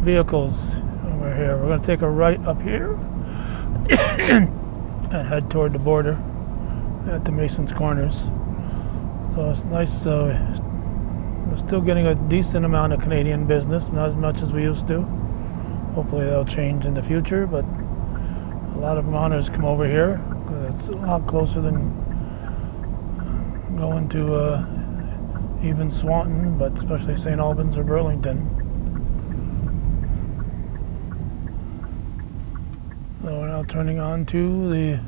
vehicles over here. We're going to take a right up here and head toward the border at the Mason's Corners. So it's nice. We're still getting a decent amount of Canadian business, not as much as we used to. Hopefully that'll change in the future, but a lot of Vermonters come over here. It's a lot closer than going to even Swanton, but especially St. Albans or Burlington. So we're now turning on to the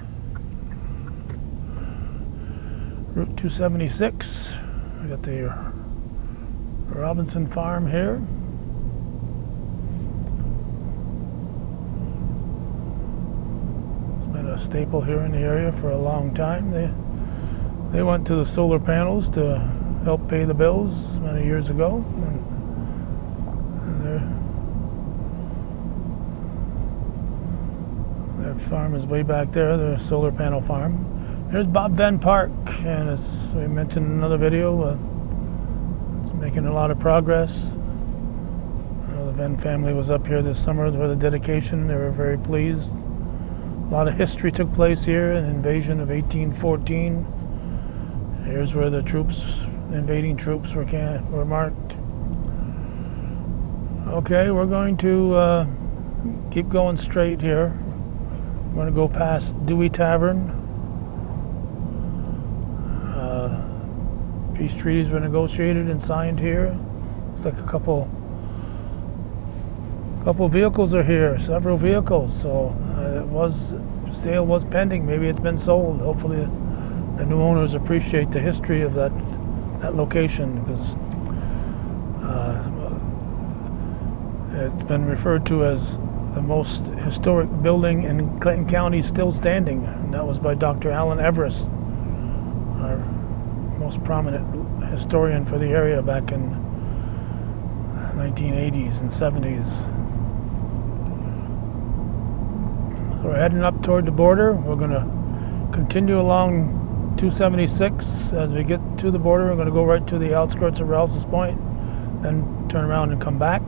Route 276. We got the Robinson Farm here. It's been a staple here in the area for a long time. They went to the solar panels to help pay the bills many years ago. And their farm is way back there, their solar panel farm. Here's Bob Venn Park, and as we mentioned in another video, it's making a lot of progress. The Venn family was up here this summer for the dedication. They were very pleased. A lot of history took place here, an invasion of 1814. Here's where the invading troops were marked. Okay, we're going to keep going straight here. We're going to go past Dewey Tavern. Peace treaties were negotiated and signed here. Looks like a couple vehicles are here, several vehicles. So sale was pending. Maybe it's been sold. Hopefully the new owners appreciate the history of that location, because it's been referred to as the most historic building in Clinton County still standing, and that was by Dr. Allen Everest, our most prominent historian for the area back in 1980s and 70s. So we're heading up toward the border. We're going to continue along 276. As we get to the border, we're going to go right to the outskirts of Rouse's Point, then turn around and come back.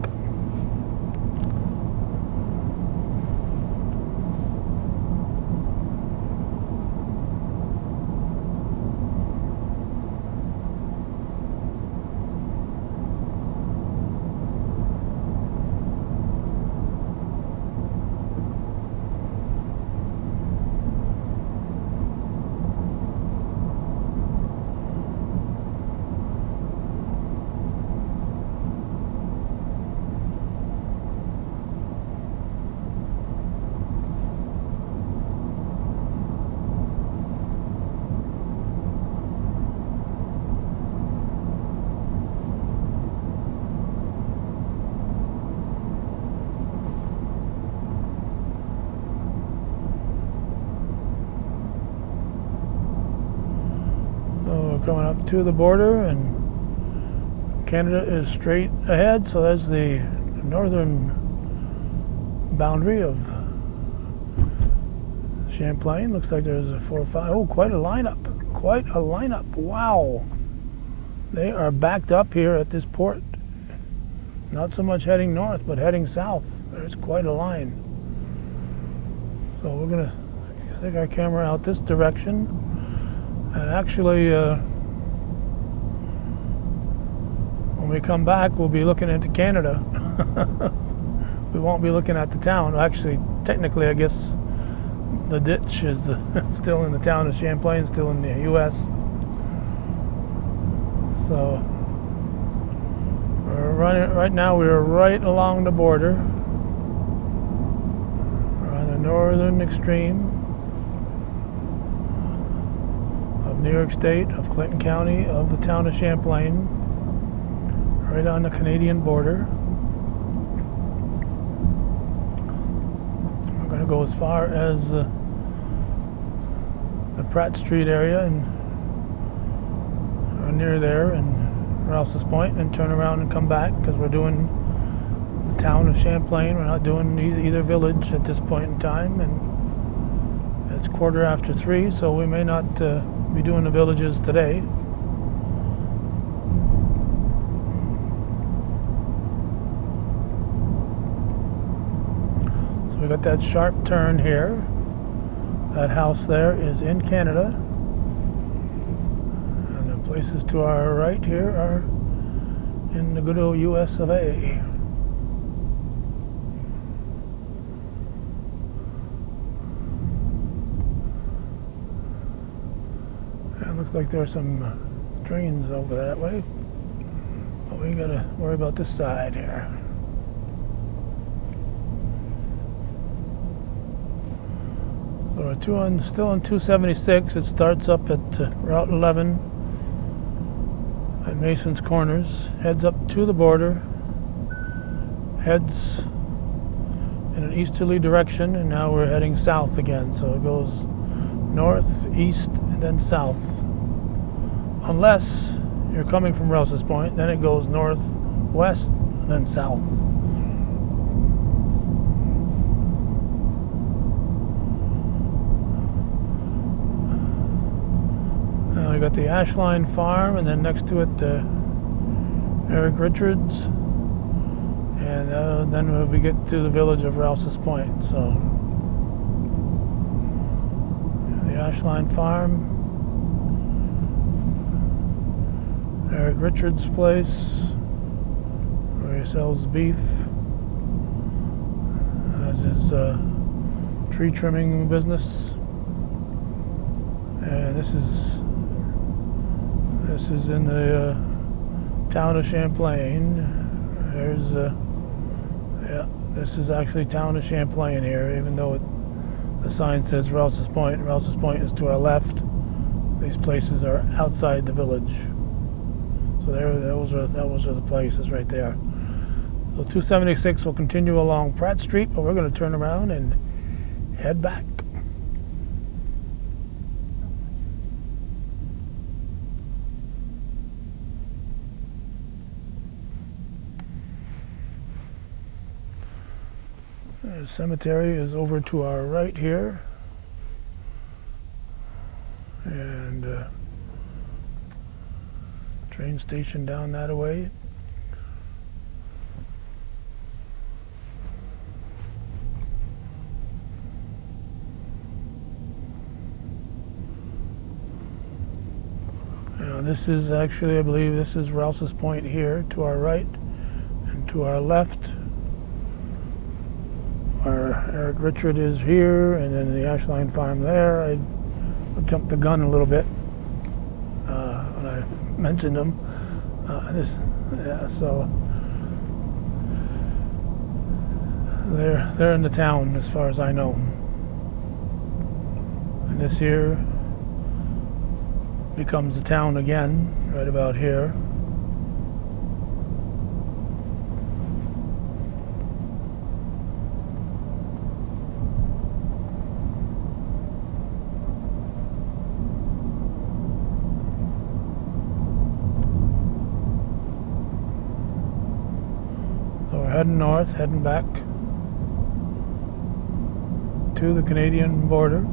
Coming up to the border, and Canada is straight ahead, so that's the northern boundary of Champlain. Looks like there's a 4 or 5. Oh, quite a lineup. Quite a lineup. Wow. They are backed up here at this port. Not so much heading north, but heading south. There's quite a line. So we're gonna take our camera out this direction, and actually when we come back we'll be looking into Canada. We won't be looking at the town. Actually, technically I guess the ditch is still in the town of Champlain, still in the US. So we're running right now. We're right along the border. We're on the northern extreme of New York State, of Clinton County, of the town of Champlain, right on the Canadian border. We're going to go as far as the Pratt Street area and near there and Rouse's Point, and turn around and come back, because we're doing the town of Champlain. We're not doing either village at this point in time, and it's 3:15, so we may not be doing the villages today. So we got that sharp turn here. That house there is in Canada. Places to our right here are in the good old US of A. It looks like there's some trains over that way, but we gotta worry about this side here. So we're still on 276. It starts up at Route 11. At Mason's Corners, heads up to the border, heads in an easterly direction, and now we're heading south again. So it goes north, east, and then south. Unless you're coming from Rouse's Point, then it goes north, west, and then south. We got the Ashline Farm, and then next to it Eric Richards, and then we get to the village of Rouse's Point. So the Ashline Farm, Eric Richards' place, where he sells beef, has his tree trimming business, and this is in the town of Champlain. There's yeah, this is actually town of Champlain here, even though the sign says Rouse's Point. Rouse's Point is to our left. These places are outside the village. So those are the places right there. So 276 will continue along Pratt Street, but we're going to turn around and head back. The cemetery is over to our right here, and train station down that way. Now this is actually, I believe this is Rouse's Point here to our right, and to our left our Eric Richard is here, and then the Ashline Farm there. I jumped the gun a little bit when I mentioned them. So they're in the town as far as I know. And this here becomes the town again, right about here. Heading north, heading back to the Canadian border.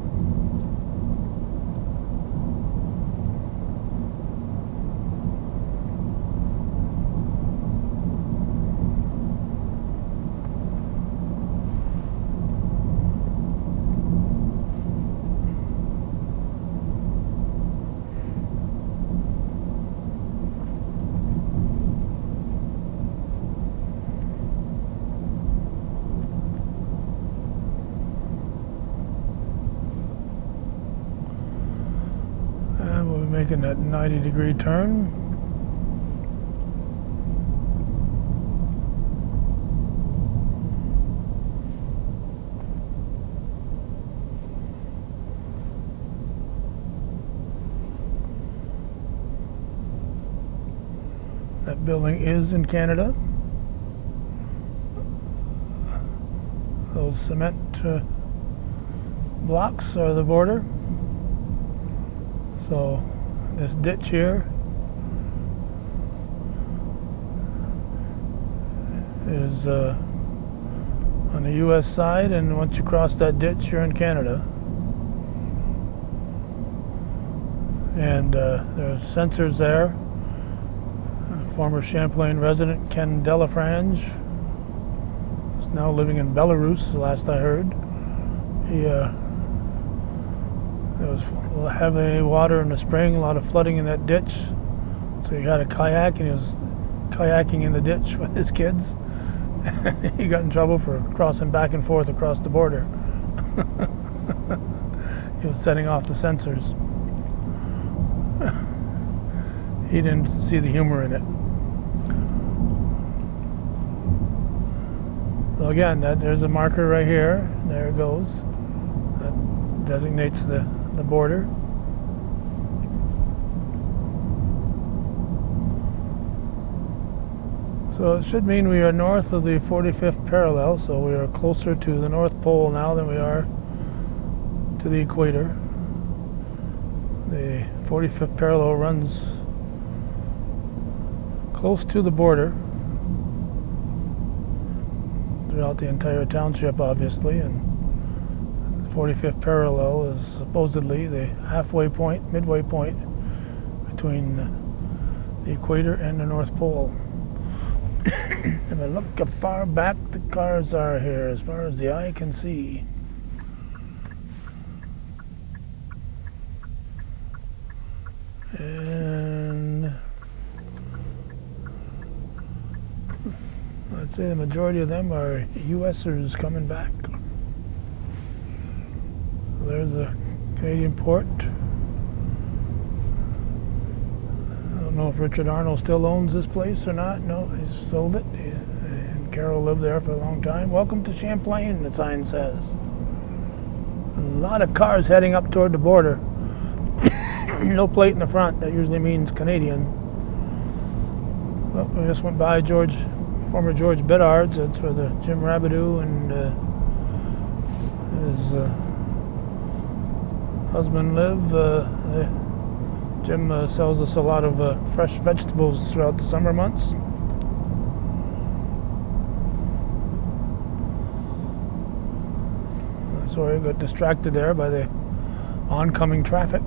making that 90-degree turn. That building is in Canada. Those cement blocks are the border. So this ditch here is on the US side, and once you cross that ditch, you're in Canada. And there's sensors there. Former Champlain resident Ken Delafrange is now living in Belarus, the last I heard. There was heavy water in the spring, a lot of flooding in that ditch. So he had a kayak, and he was kayaking in the ditch with his kids. He got in trouble for crossing back and forth across the border. He was setting off the sensors. He didn't see the humor in it. So again, there's a marker right here. There it goes. That designates the border. So it should mean we are north of the 45th parallel, so we are closer to the North Pole now than we are to the equator. The 45th parallel runs close to the border throughout the entire township, obviously, and the 45th parallel is supposedly the halfway point, midway point between the equator and the North Pole. If I look how far back the cars are here, as far as the eye can see. And I'd say the majority of them are USers coming back. There's a Canadian port. I don't know if Richard Arnold still owns this place or not. No, he's sold it. And Carol lived there for a long time. Welcome to Champlain, the sign says. A lot of cars heading up toward the border. No plate in the front. That usually means Canadian. Well, we just went by former George Bedard's. That's where the Jim Rabideau and his husband live. Jim sells us a lot of fresh vegetables throughout the summer months. Sorry, I got distracted there by the oncoming traffic.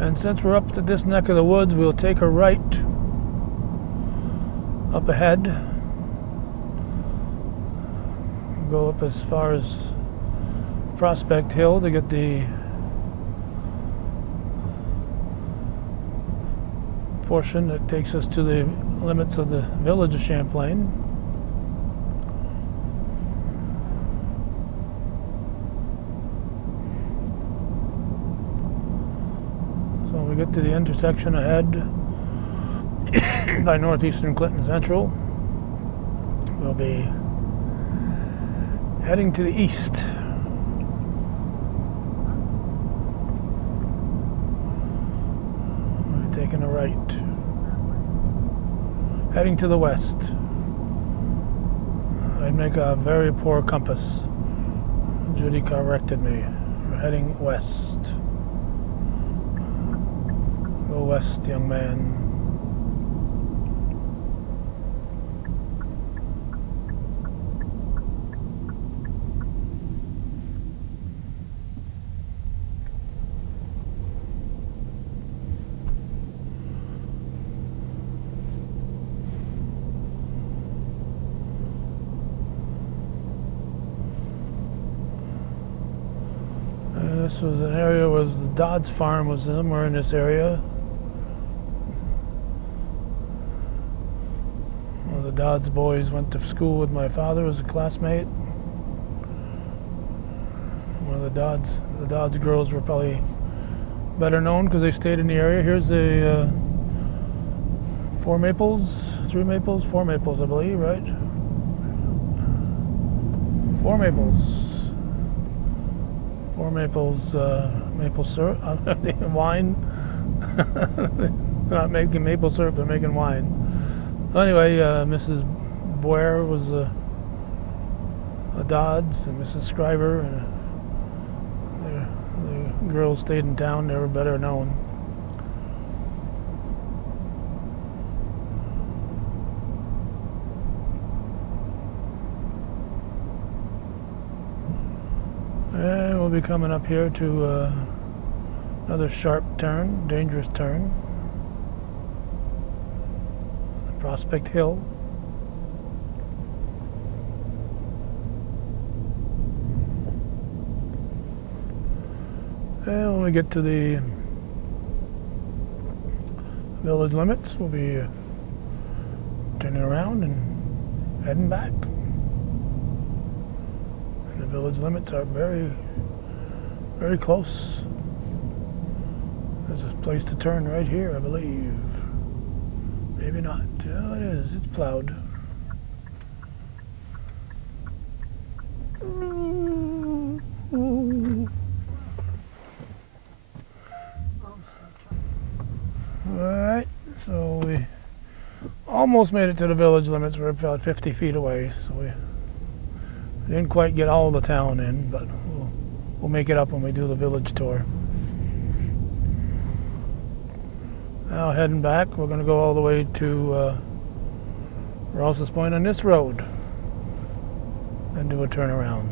And since we're up to this neck of the woods, we'll take a right up ahead. Go up as far as Prospect Hill to get the portion that takes us to the limits of the village of Champlain. So when we get to the intersection ahead by Northeastern Clinton Central, we'll be heading to the east. We're taking a right. Heading to the west. I'd make a very poor compass. Judy corrected me. We're heading west. Go west, young man. This was an area where the Dodds farm was somewhere in this area. One of the Dodds boys went to school with my father as a classmate. The Dodds girls were probably better known because they stayed in the area. Here's the Four Maples, I believe, right? Four Maples, maple syrup, wine. They're not making maple syrup, they're making wine. Anyway, Mrs. Boyer was a Dodds, and Mrs. Scriber, and the girls stayed in town. They were better known. And we'll be coming up here to another sharp turn, dangerous turn. Prospect Hill. And when we get to the village limits, we'll be turning around and heading back. And the village limits are very, very close. There's a place to turn right here, I believe. Maybe not. Oh, it is. It's plowed. Alright, so we almost made it to the village limits. We're about 50 feet away, so we didn't quite get all the town in, but we'll make it up when we do the village tour. Now heading back, we're going to go all the way to Rouse's Point on this road and do a turnaround.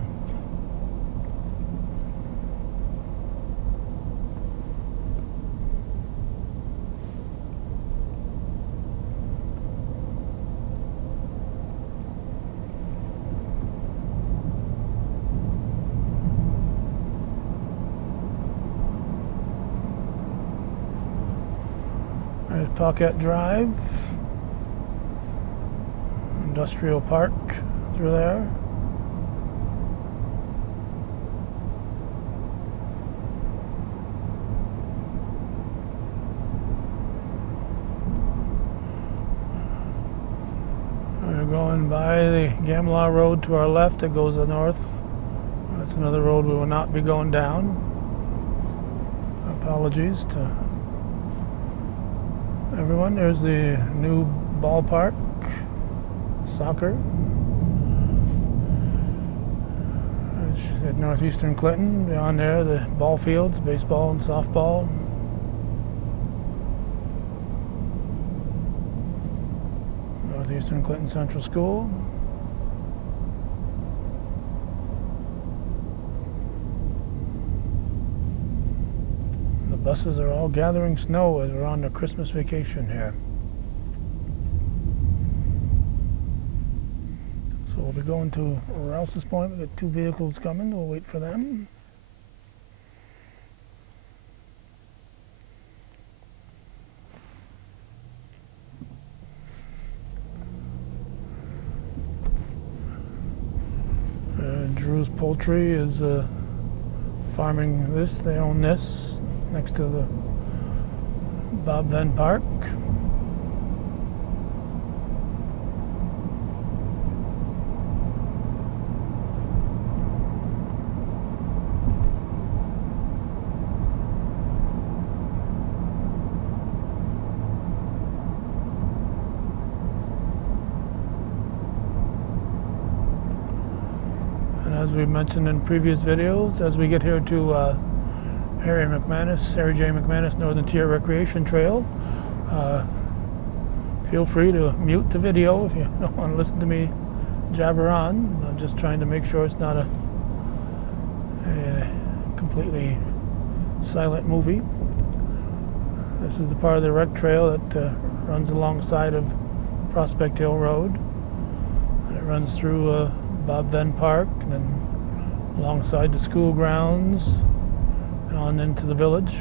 There's Paquette Drive, Industrial Park through there. We're going by the Gamla Road to our left. It goes north. That's another road we will not be going down. Apologies to everyone. There's the new ballpark, soccer, at northeastern Clinton. Beyond there, the ball fields, baseball and softball. Northeastern Clinton Central School. Buses are all gathering snow as we're on the Christmas vacation here. So we'll be going to Rouse's Point. We've got two vehicles coming. We'll wait for them. Drew's Poultry is farming this. They own this. Next to the Bob Venn Park. And as we mentioned in previous videos, as we get here to Harry J. McManus Northern Tier Recreation Trail. Feel free to mute the video if you don't want to listen to me jabber on. I'm just trying to make sure it's not a completely silent movie. This is the part of the rec trail that runs alongside of Prospect Hill Road. And it runs through Bob Venn Park, and then alongside the school grounds, on into the village.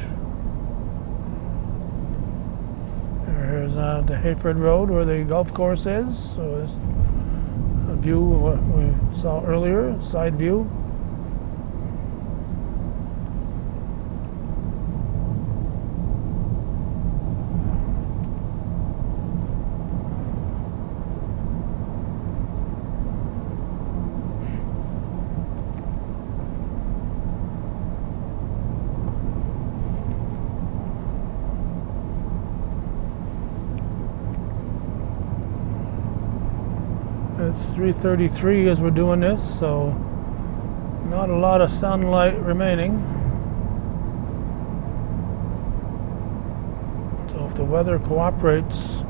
Here's the Hayford Road where the golf course is. So there's a view of what we saw earlier, side view. It's 3:33 as we're doing this, so not a lot of sunlight remaining. So if the weather cooperates,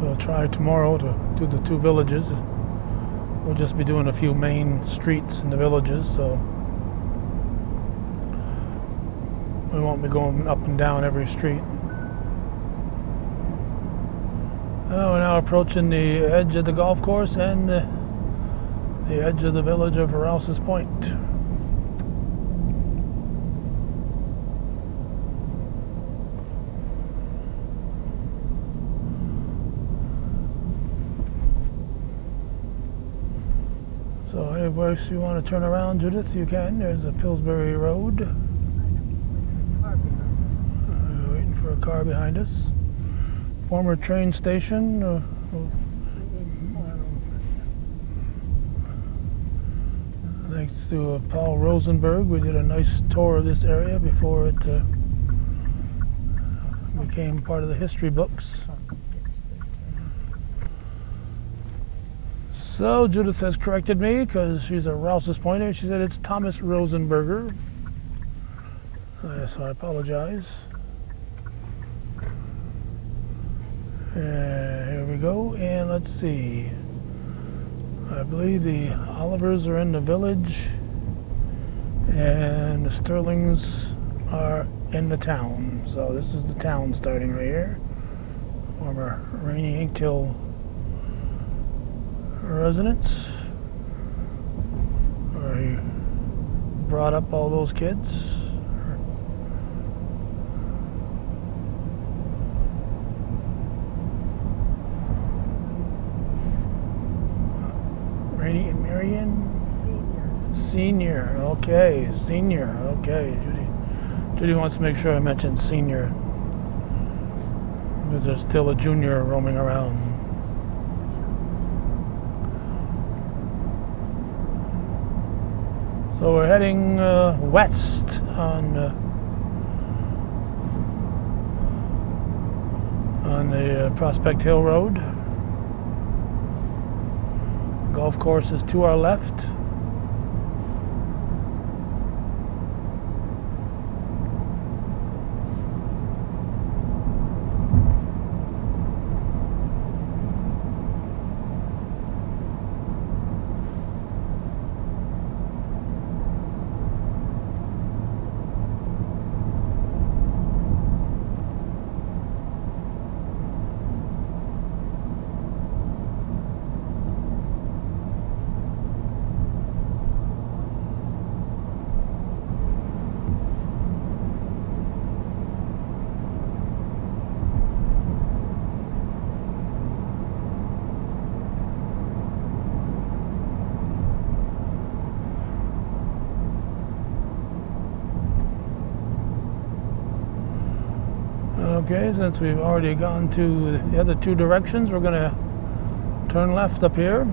we'll try tomorrow to do the two villages. We'll just be doing a few main streets in the villages, so we won't be going up and down every street. We're now approaching the edge of the golf course and the edge of the village of Rouse's Point. So anywhere you want to turn around, Judith, you can. There's a Pillsbury Road. We're waiting for a car behind us. Former train station. Thanks to Paul Rosenberg, we did a nice tour of this area before it became part of the history books. So Judith has corrected me because she's a Rouse's Pointer. She said it's Thomas Rosenberger. So I apologize. Here we go, and let's see. I believe the Olivers are in the village, and the Sterlings are in the town. So this is the town starting right here. Former Rainy Inkhill residence, where he brought up all those kids. Rainy and Marion? Senior. Okay, senior. Okay, Judy wants to make sure I mention senior, because there's still a junior roaming around. So we're heading west on the Prospect Hill Road. Golf course is to our left. Okay, since we've already gone to the other two directions, we're going to turn left up here.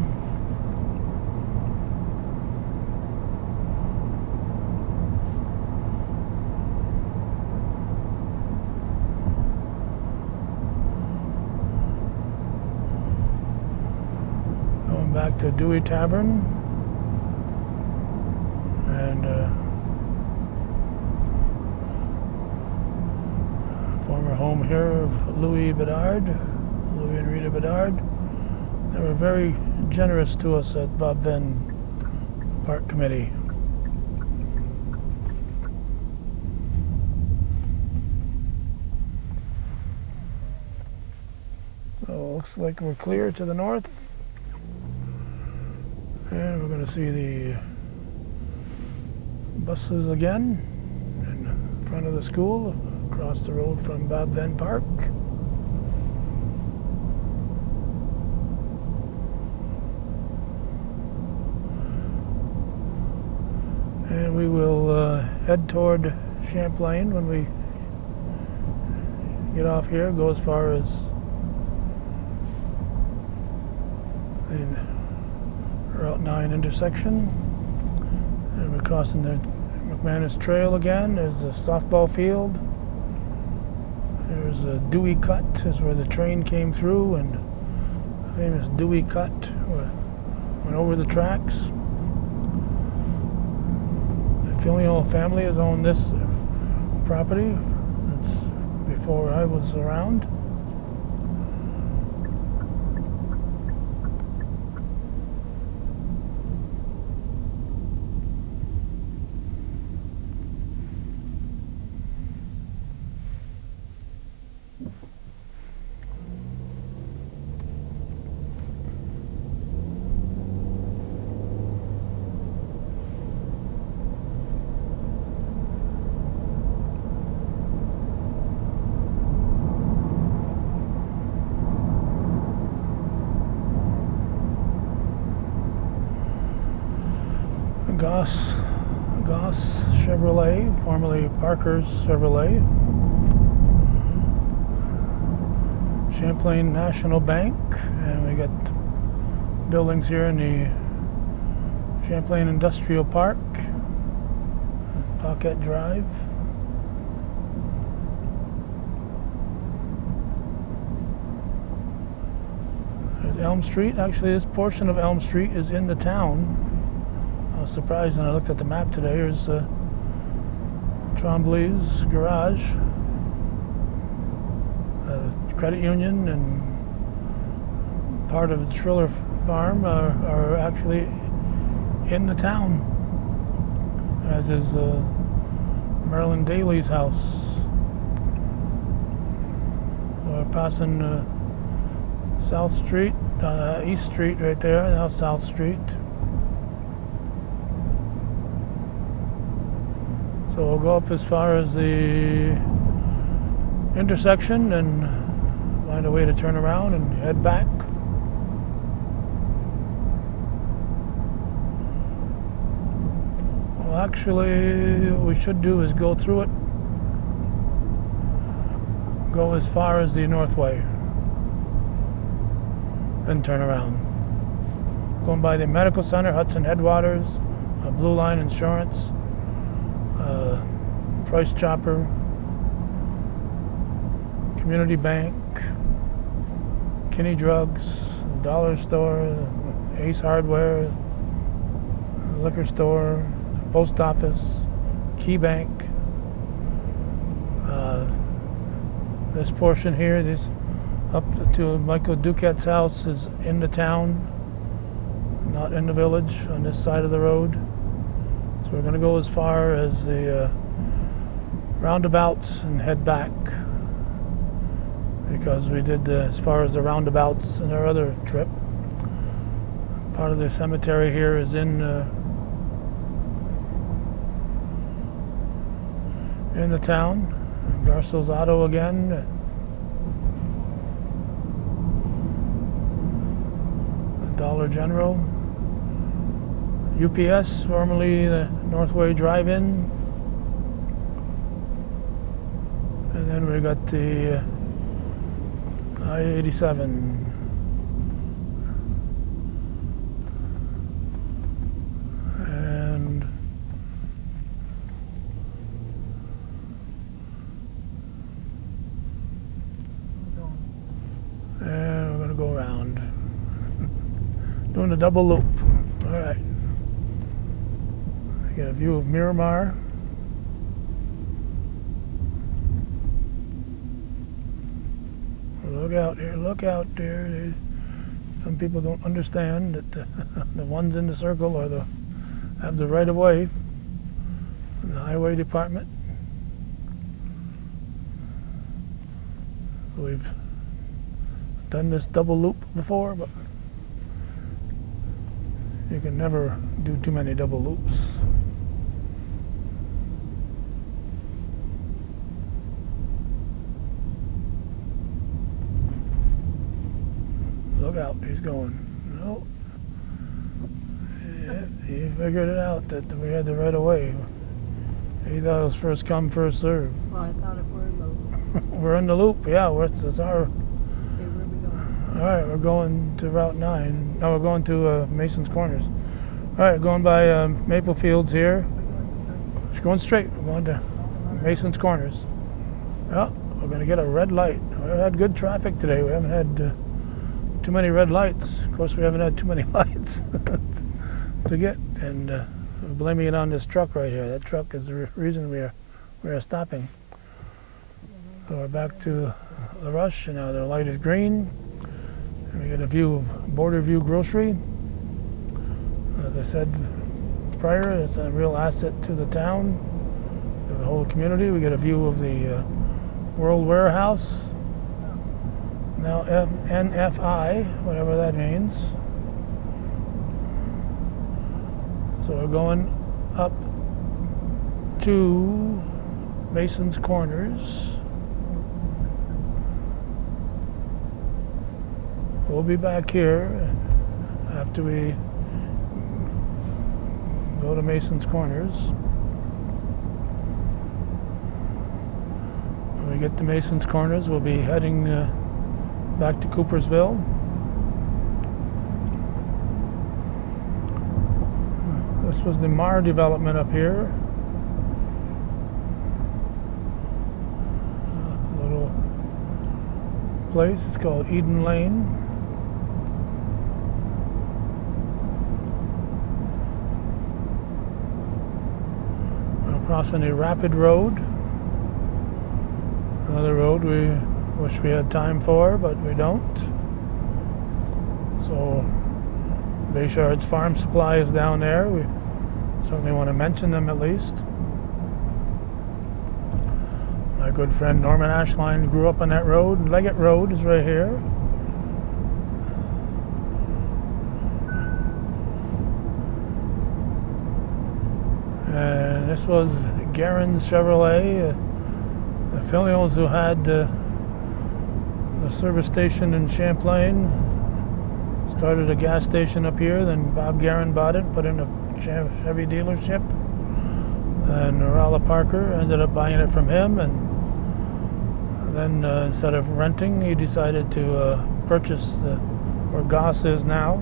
Going back to Dewey Tavern. And former home here of Louis and Rita Bedard. They were very generous to us at Bob Venn Park Committee. So looks like we're clear to the north. And we're going to see the buses again in front of the school, across the road from Bob Venn Park. And we will head toward Champlain when we get off here, go as far as the Route 9 intersection. And we're crossing the McManus Trail again. There's a softball field. There's a Dewey Cut, is where the train came through, and famous Dewey Cut. Went over the tracks. The Filio family has owned this property. It's before I was around. Goss Chevrolet, formerly Parker's Chevrolet. Champlain National Bank, and we got buildings here in the Champlain Industrial Park, Paquette Drive. There's Elm Street. Actually, this portion of Elm Street is in the town. I was surprised when I looked at the map today. Here's Tremblay's garage, credit union, and part of the Triller farm are actually in the town, as is Marilyn Daly's house. We're passing South Street, East Street right there, now South Street. So we'll go up as far as the intersection and find a way to turn around and head back. Well, actually, what we should do is go through it, go as far as the Northway, then turn around. Going by the Medical Center, Hudson Headwaters, Blue Line Insurance, Price Chopper, Community Bank, Kinney Drugs, Dollar Store, Ace Hardware, Liquor Store, Post Office, Key Bank. This portion here, this up to Michael Duquette's house, is in the town, not in the village, on this side of the road. So we're going to go as far as the roundabouts and head back, because we did as far as the roundabouts in our other trip. Part of the cemetery here is in the town. Garcel's Auto again. The Dollar General. UPS, formerly the Northway Drive-In. And then we got the I-87. And we're going to go around. Doing a double loop. All right. I get a view of Miramar. Look out here, look out there. Some people don't understand that the ones in the circle are have the right of way in the highway department. We've done this double loop before, but you can never do too many double loops. Look out, he's going. No. Yeah, he figured it out that we had the right of way. He thought it was first come, first serve. Well, I thought it were in the loop. We're in the loop, yeah. It's our. Okay, where are we going? All right, we're going to Route 9. No, we're going to Mason's Corners. All right, going by Maple Fields here. We're going straight. We're going to Mason's Corners. Yeah, we're going to get a red light. We've had good traffic today. We haven't had too many red lights. Of course, we haven't had too many lights to get, and we're blaming it on this truck right here. That truck is the reason we are stopping. So we're back to the Rush, and now the light is green. And we get a view of Border View Grocery. As I said prior, it's a real asset to the town, to the whole community. We get a view of the World Warehouse, now NFI, whatever that means. So we're going up to Mason's Corners. We'll be back here after we go to Mason's Corners. When we get to Mason's Corners, we'll be heading back to Coopersville. This was the Mar development up here. A little place, it's called Eden Lane. Crossing a rapid road, another road we wish we had time for, but we don't. So Bayshard's Farm Supply is down there. We certainly want to mention them at least. My good friend Norman Ashline grew up on that road. Leggett Road is right here. And this was Garen's Chevrolet, the Filials who had the service station in Champlain. Started a gas station up here, then Bob Garen bought it, put in a Chevy dealership. And Rala Parker ended up buying it from him, and then instead of renting, he decided to purchase where Goss is now.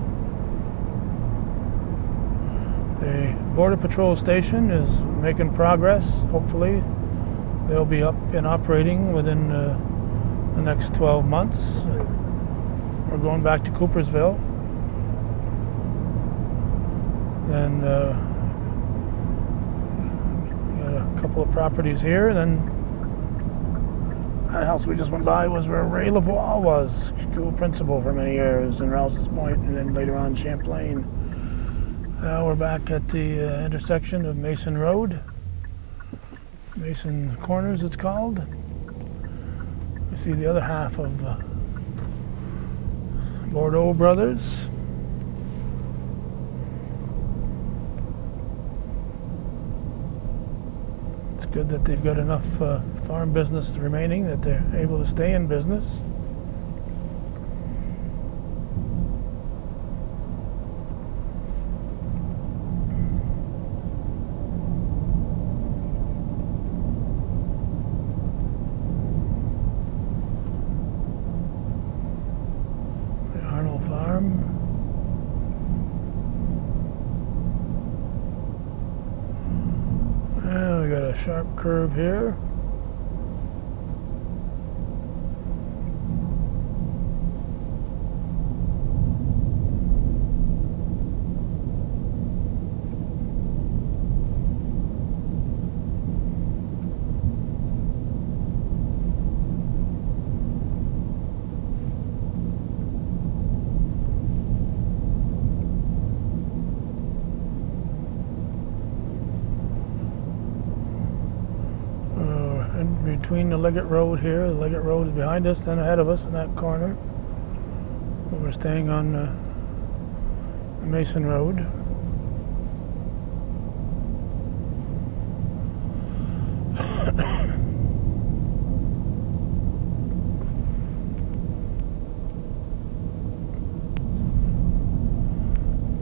The Border Patrol station is making progress. Hopefully they'll be up and operating within the next 12 months. We're going back to Coopersville. Then got a couple of properties here. And then that house we just went by was where Ray Lavoie was, school principal for many years in Rouse's Point, and then later on Champlain. Now we're back at the intersection of Mason Road, Mason Corners it's called. You see the other half of Bordeaux Brothers. It's good that they've got enough farm business remaining that they're able to stay in business. And we got a sharp curve here. Between the Leggett Road here, the Leggett Road is behind us, then ahead of us in that corner. We're staying on the Mason Road.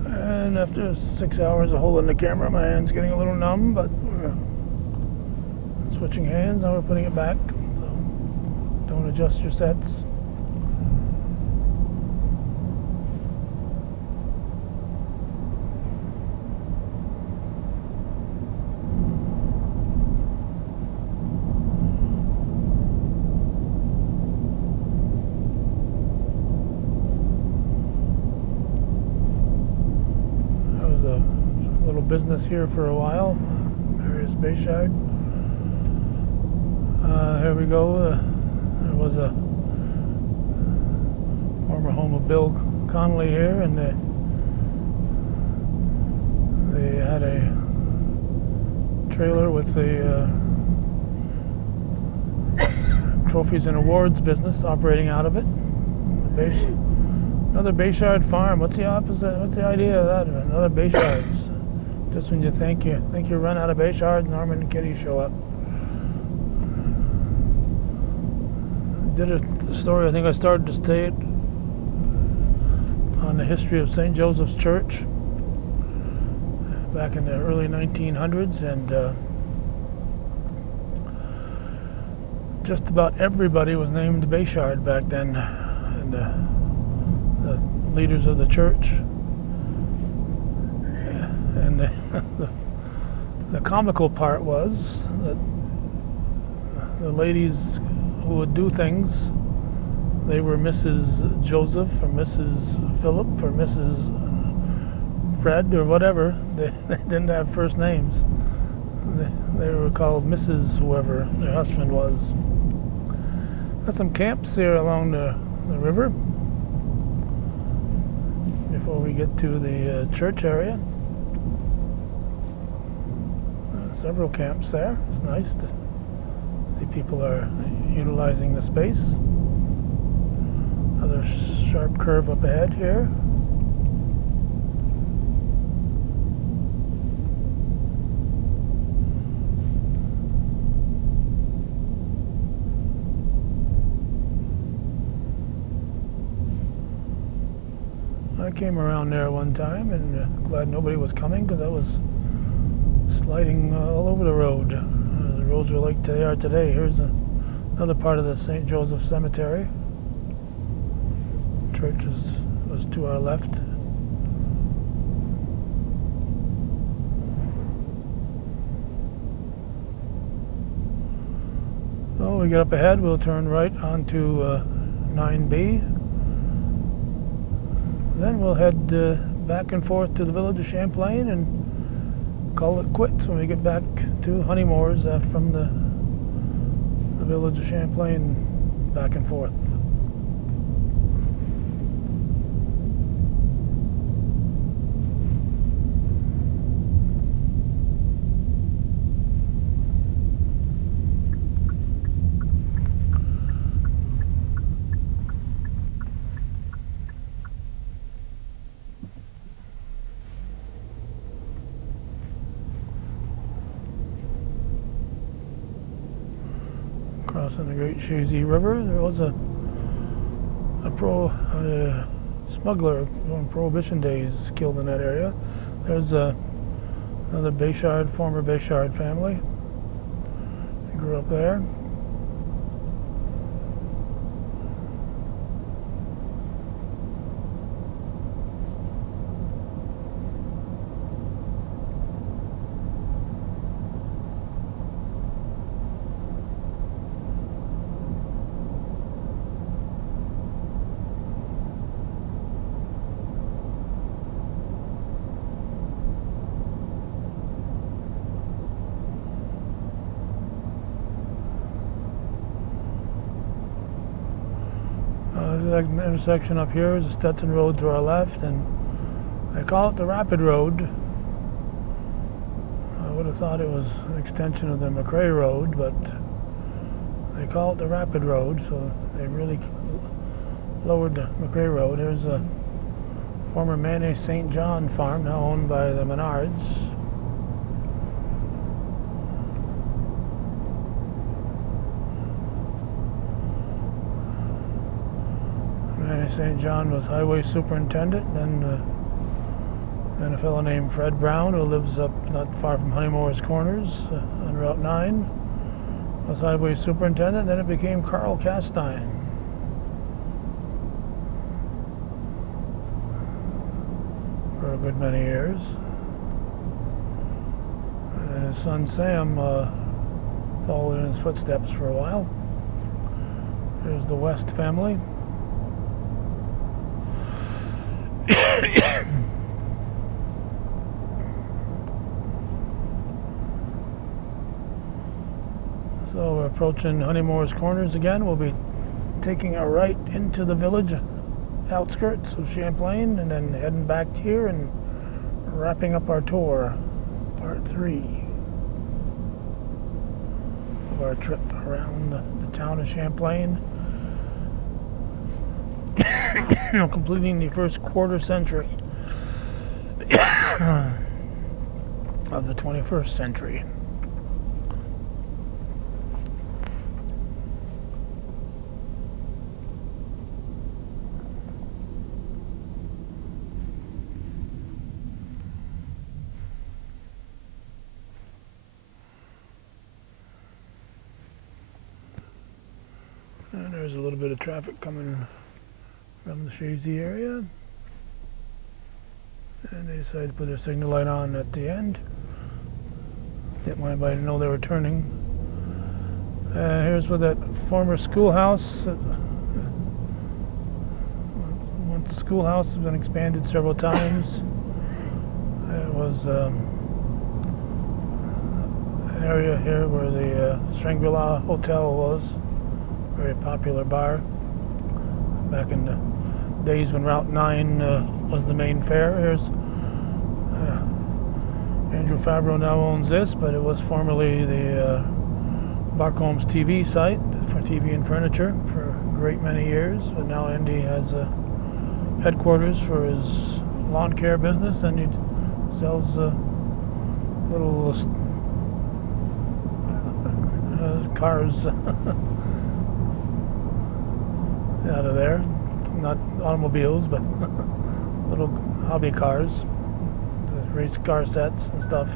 And after 6 hours of holding the camera, my hand's getting a little numb, but we're switching hands. Now we're putting it back. So don't adjust your sets. business here for a while, various Bayshard. Here we go. There was a former home of Bill Connolly here, and they had a trailer with the trophies and awards business operating out of it. Another Bayshard farm. What's the opposite? What's the idea of that? Another Bayshards. Just when you think you run out of Bayshard, Norman and Kitty show up. I did a story. I think I started to state on the history of St. Joseph's Church back in the early 1900s, and just about everybody was named Bayshard back then, and the leaders of the church. And the comical part was that the ladies who would do things, they were Mrs. Joseph or Mrs. Philip or Mrs. Fred or whatever. They didn't have first names. They were called Mrs. whoever their husband was. Got some camps here along the river before we get to the church area. Several camps there. It's nice to see people are utilizing the space. Another sharp curve up ahead here. I came around there one time, and glad nobody was coming, because I was sliding all over the road. The roads were like they are today. Here's another part of the St. Joseph Cemetery. Church was to our left. So we get up ahead, we'll turn right onto 9B. Then we'll head back and forth to the village of Champlain and call it quits when we get back to Honeymoors from the village of Champlain back and forth. Crossing the Great Shazy River, there was a smuggler on Prohibition days killed in that area. There's another Bayshard, former Bayshard family. They grew up there. There's an intersection up here. There's a Stetson Road to our left, and I call it the Rapid Road. I would have thought it was an extension of the McRae Road, but they call it the Rapid Road, so they really lowered the McRae Road. There's a former Manny St. John farm, now owned by the Menards. St. John was highway superintendent, then a fellow named Fred Brown, who lives up not far from Honeymoors Corners on Route 9, was highway superintendent. Then it became Carl Castine. For a good many years. And his son Sam followed in his footsteps for a while. There's the West family. approaching Honeymoor's Corners again. We'll be taking a right into the village outskirts of Champlain and then heading back here and wrapping up our tour, part 3 of our trip around the town of Champlain. Completing the first quarter century of the 21st century. And there's a little bit of traffic coming from the Shazy area. And they decided to put their signal light on at the end. Didn't want anybody to know they were turning. Here's where that former schoolhouse, once the schoolhouse has been expanded several times. It was an area here where the Shangri-La Hotel was. Very popular bar back in the days when Route 9 was the main fare. Here's Andrew Favreau now owns this, but it was formerly the Barcomb's TV site for TV and furniture for a great many years. But now Andy has a headquarters for his lawn care business, and he sells little cars out of there. Not automobiles, but little hobby cars, race car sets and stuff.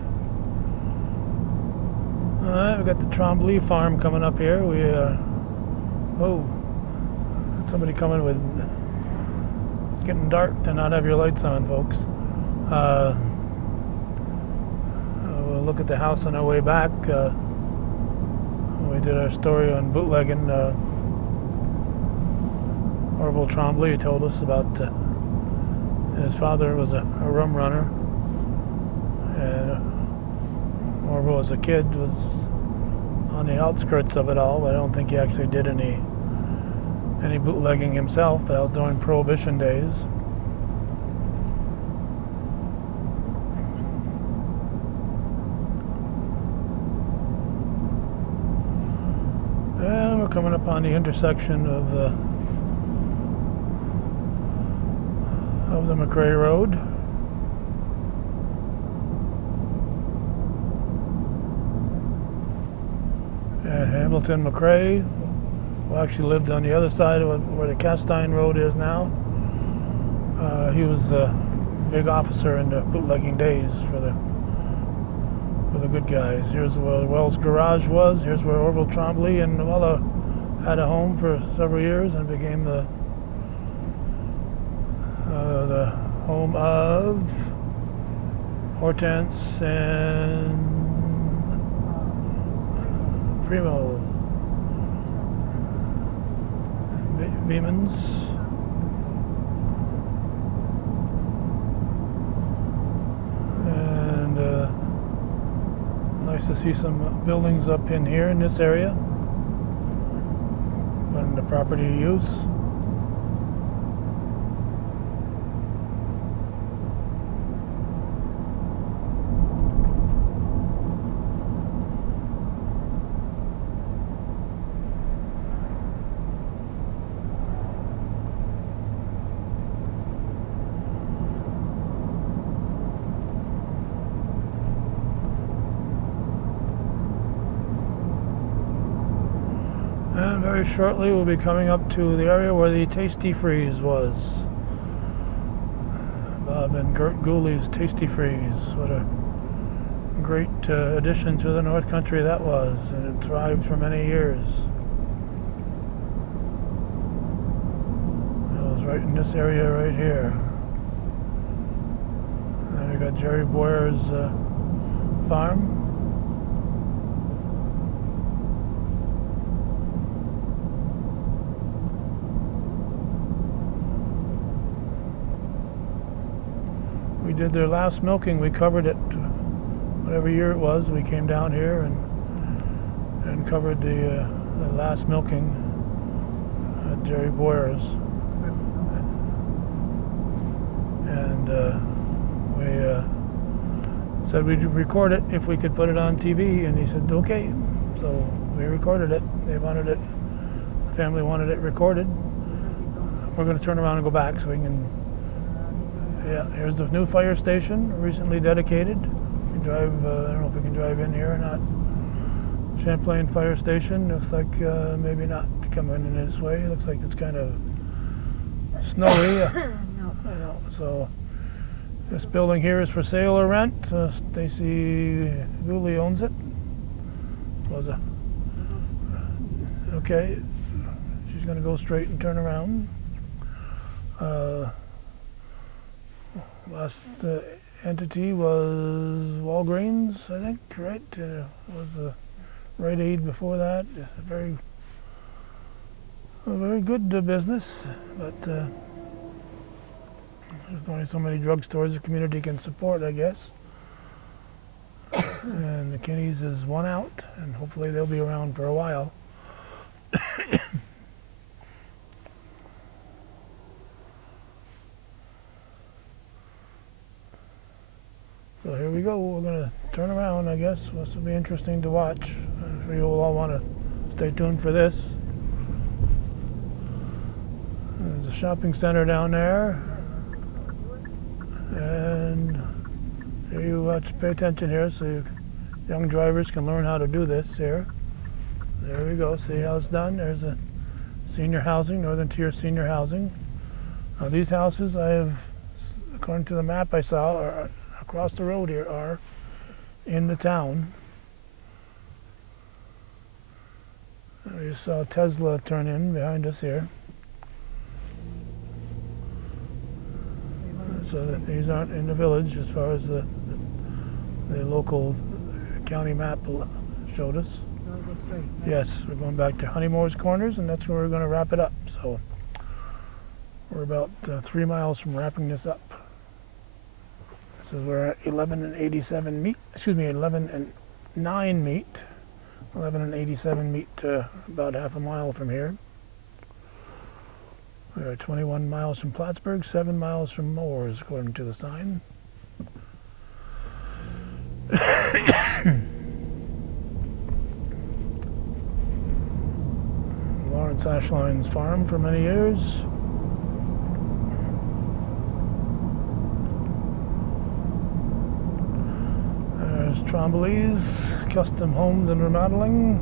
Alright, we got the Tremblay farm coming up here. We somebody coming with, it's getting dark to not have your lights on, folks. We'll look at the house on our way back. We did our story on bootlegging. Orville Tremblay, he told us about his father was a rum runner, and Orville as a kid was on the outskirts of it all, but I don't think he actually did any bootlegging himself, but that was during Prohibition days. And we're coming up on the intersection of the McRae Road. And Hamilton McRae, who actually lived on the other side of where the Castine Road is now. He was a big officer in the bootlegging days for the good guys. Here's where Wells Garage was. Here's where Orville Tremblay and Noella had a home for several years and became the home of Hortense and Primo Beemans. And nice to see some buildings up in here in this area when the property use. And very shortly we'll be coming up to the area where the Tasty Freeze was. Bob and Gert Gooley's Tasty Freeze. What a great addition to the North Country that was, and it thrived for many years. It was right in this area right here. And we got Jerry Boyer's farm. We did their last milking. We covered it, whatever year it was. We came down here and covered the last milking at Jerry Boyer's. And we said we'd record it if we could put it on TV, and he said okay. So we recorded it. They wanted it. The family wanted it recorded. We're going to turn around and go back so we can. Yeah, here's the new fire station, recently dedicated. We can drive. I don't know if we can drive in here or not. Champlain Fire Station. Looks like maybe not coming in this way. It looks like it's kind of snowy. No. I know. So this building here is for sale or rent. Stacy Gooley owns it. Was a okay. She's going to go straight and turn around. Last entity was Walgreens, I think, right? Was the Rite Aid before that. A very good business, but there's only so many drugstores the community can support, I guess. And the Kinney's is one out, and hopefully they'll be around for a while. So here we go. We're going to turn around, I guess. This will be interesting to watch. I'm sure you'll all want to stay tuned for this. There's a shopping center down there. And here you watch, pay attention here so young drivers can learn how to do this here. There we go. See how it's done? There's a senior housing, Northern Tier senior housing. Now these houses I have, according to the map I saw, are across the road here, are in the town. We just saw Tesla turn in behind us here. So that these aren't in the village as far as the local county map showed us. No, go straight. Right? Yes, we're going back to Honeymore's Corners, and that's where we're going to wrap it up. So we're about 3 miles from wrapping this up. So we're at 11 and 87 meet. Excuse me, 11 and 9 meet. 11 and 87 meet about half a mile from here. We're 21 miles from Plattsburgh, 7 miles from Moores, according to the sign. Lawrence Ashline's farm for many years. There's Trombley's Custom Homes and Remodeling.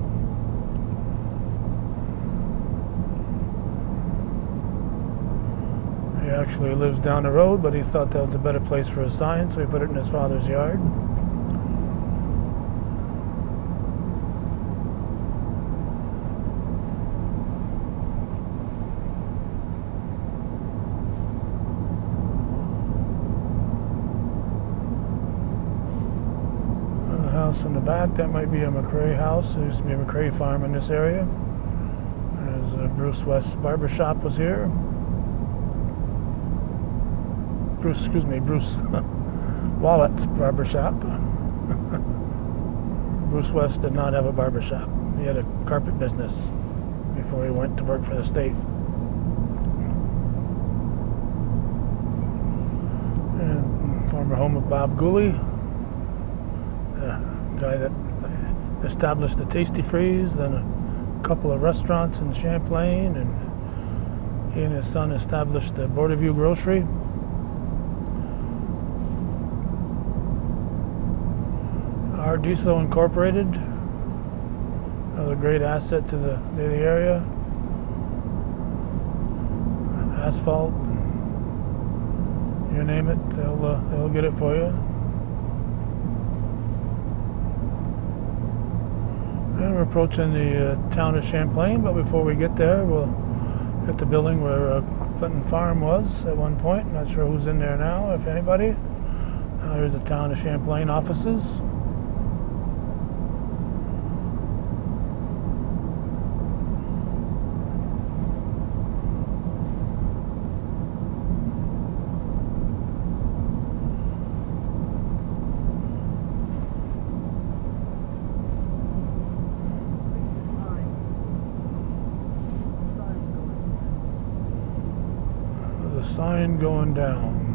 He actually lives down the road, but he thought that was a better place for a sign, so he put it in his father's yard. In the back, that might be a McRae house. There used to be a McRae farm in this area. There's Bruce West's barber shop was here. Bruce Wallett's barber shop. Bruce West did not have a barber shop. He had a carpet business before he went to work for the state. And former home of Bob Gooley. Guy that established the Tasty Freeze, then a couple of restaurants in Champlain, and he and his son established the Borderview Grocery. Ardiso Incorporated, another great asset to the area. Asphalt, you name it, they'll get it for you. And we're approaching the town of Champlain, but before we get there, we'll hit the building where Clinton Farm was at one point. Not sure who's in there now, if anybody. Here's the town of Champlain offices. a sign going down.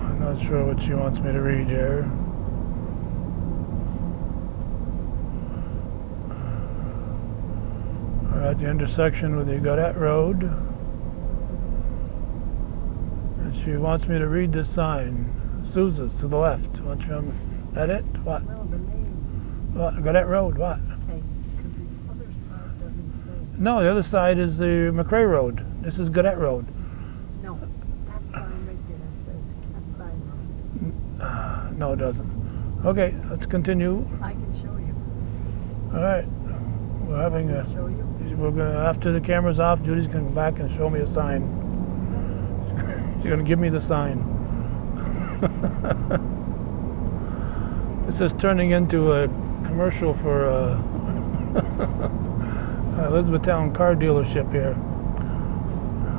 I'm not sure what she wants me to read here. We're at the intersection with the Godet Road. And she wants me to read this sign. Sousa's to the left. What's from that it? What? No, the name. What? Godet Road, what? Okay, because the other side doesn't say. No, the other side is the McRae Road. This is Godet Road. No, that sign right there says Castine Road. No, it doesn't. Okay, let's continue. I can show you. All right. We're having a... Show you? We're gonna, after the camera's off, Judy's gonna come back and show me a sign. She's gonna give me the sign. This is turning into a commercial for Elizabethtown car dealership here.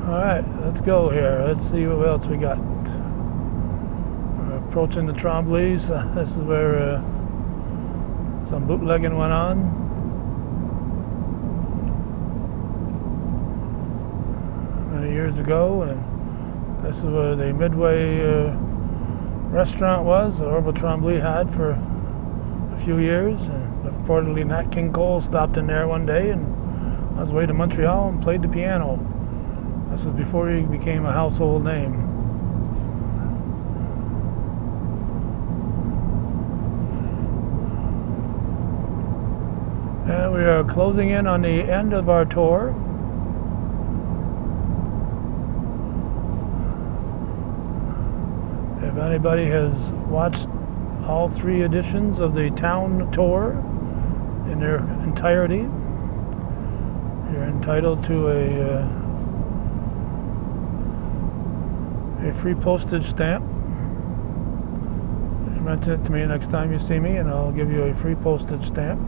All right, let's go here. Let's see what else we got. We're approaching the Tremblays. This is where some bootlegging went on. Many years ago, and this is where the Midway restaurant was that Orville Tremblay had for a few years, and reportedly Nat King Cole stopped in there one day and on his way to Montreal and played the piano. This was before he became a household name. And we are closing in on the end of our tour. If anybody has watched all 3 editions of the Town Tour in their entirety, you're entitled to a free postage stamp. Just mention it to me next time you see me, and I'll give you a free postage stamp.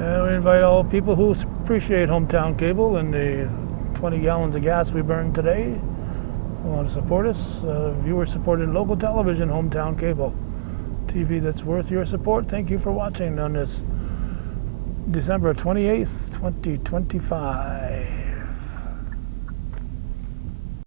And we invite all people who appreciate Hometown Cable and the 20 gallons of gas we burned today. Want to support us? Viewer-supported local television, Hometown Cable TV that's worth your support. Thank you for watching on this December 28th, 2025.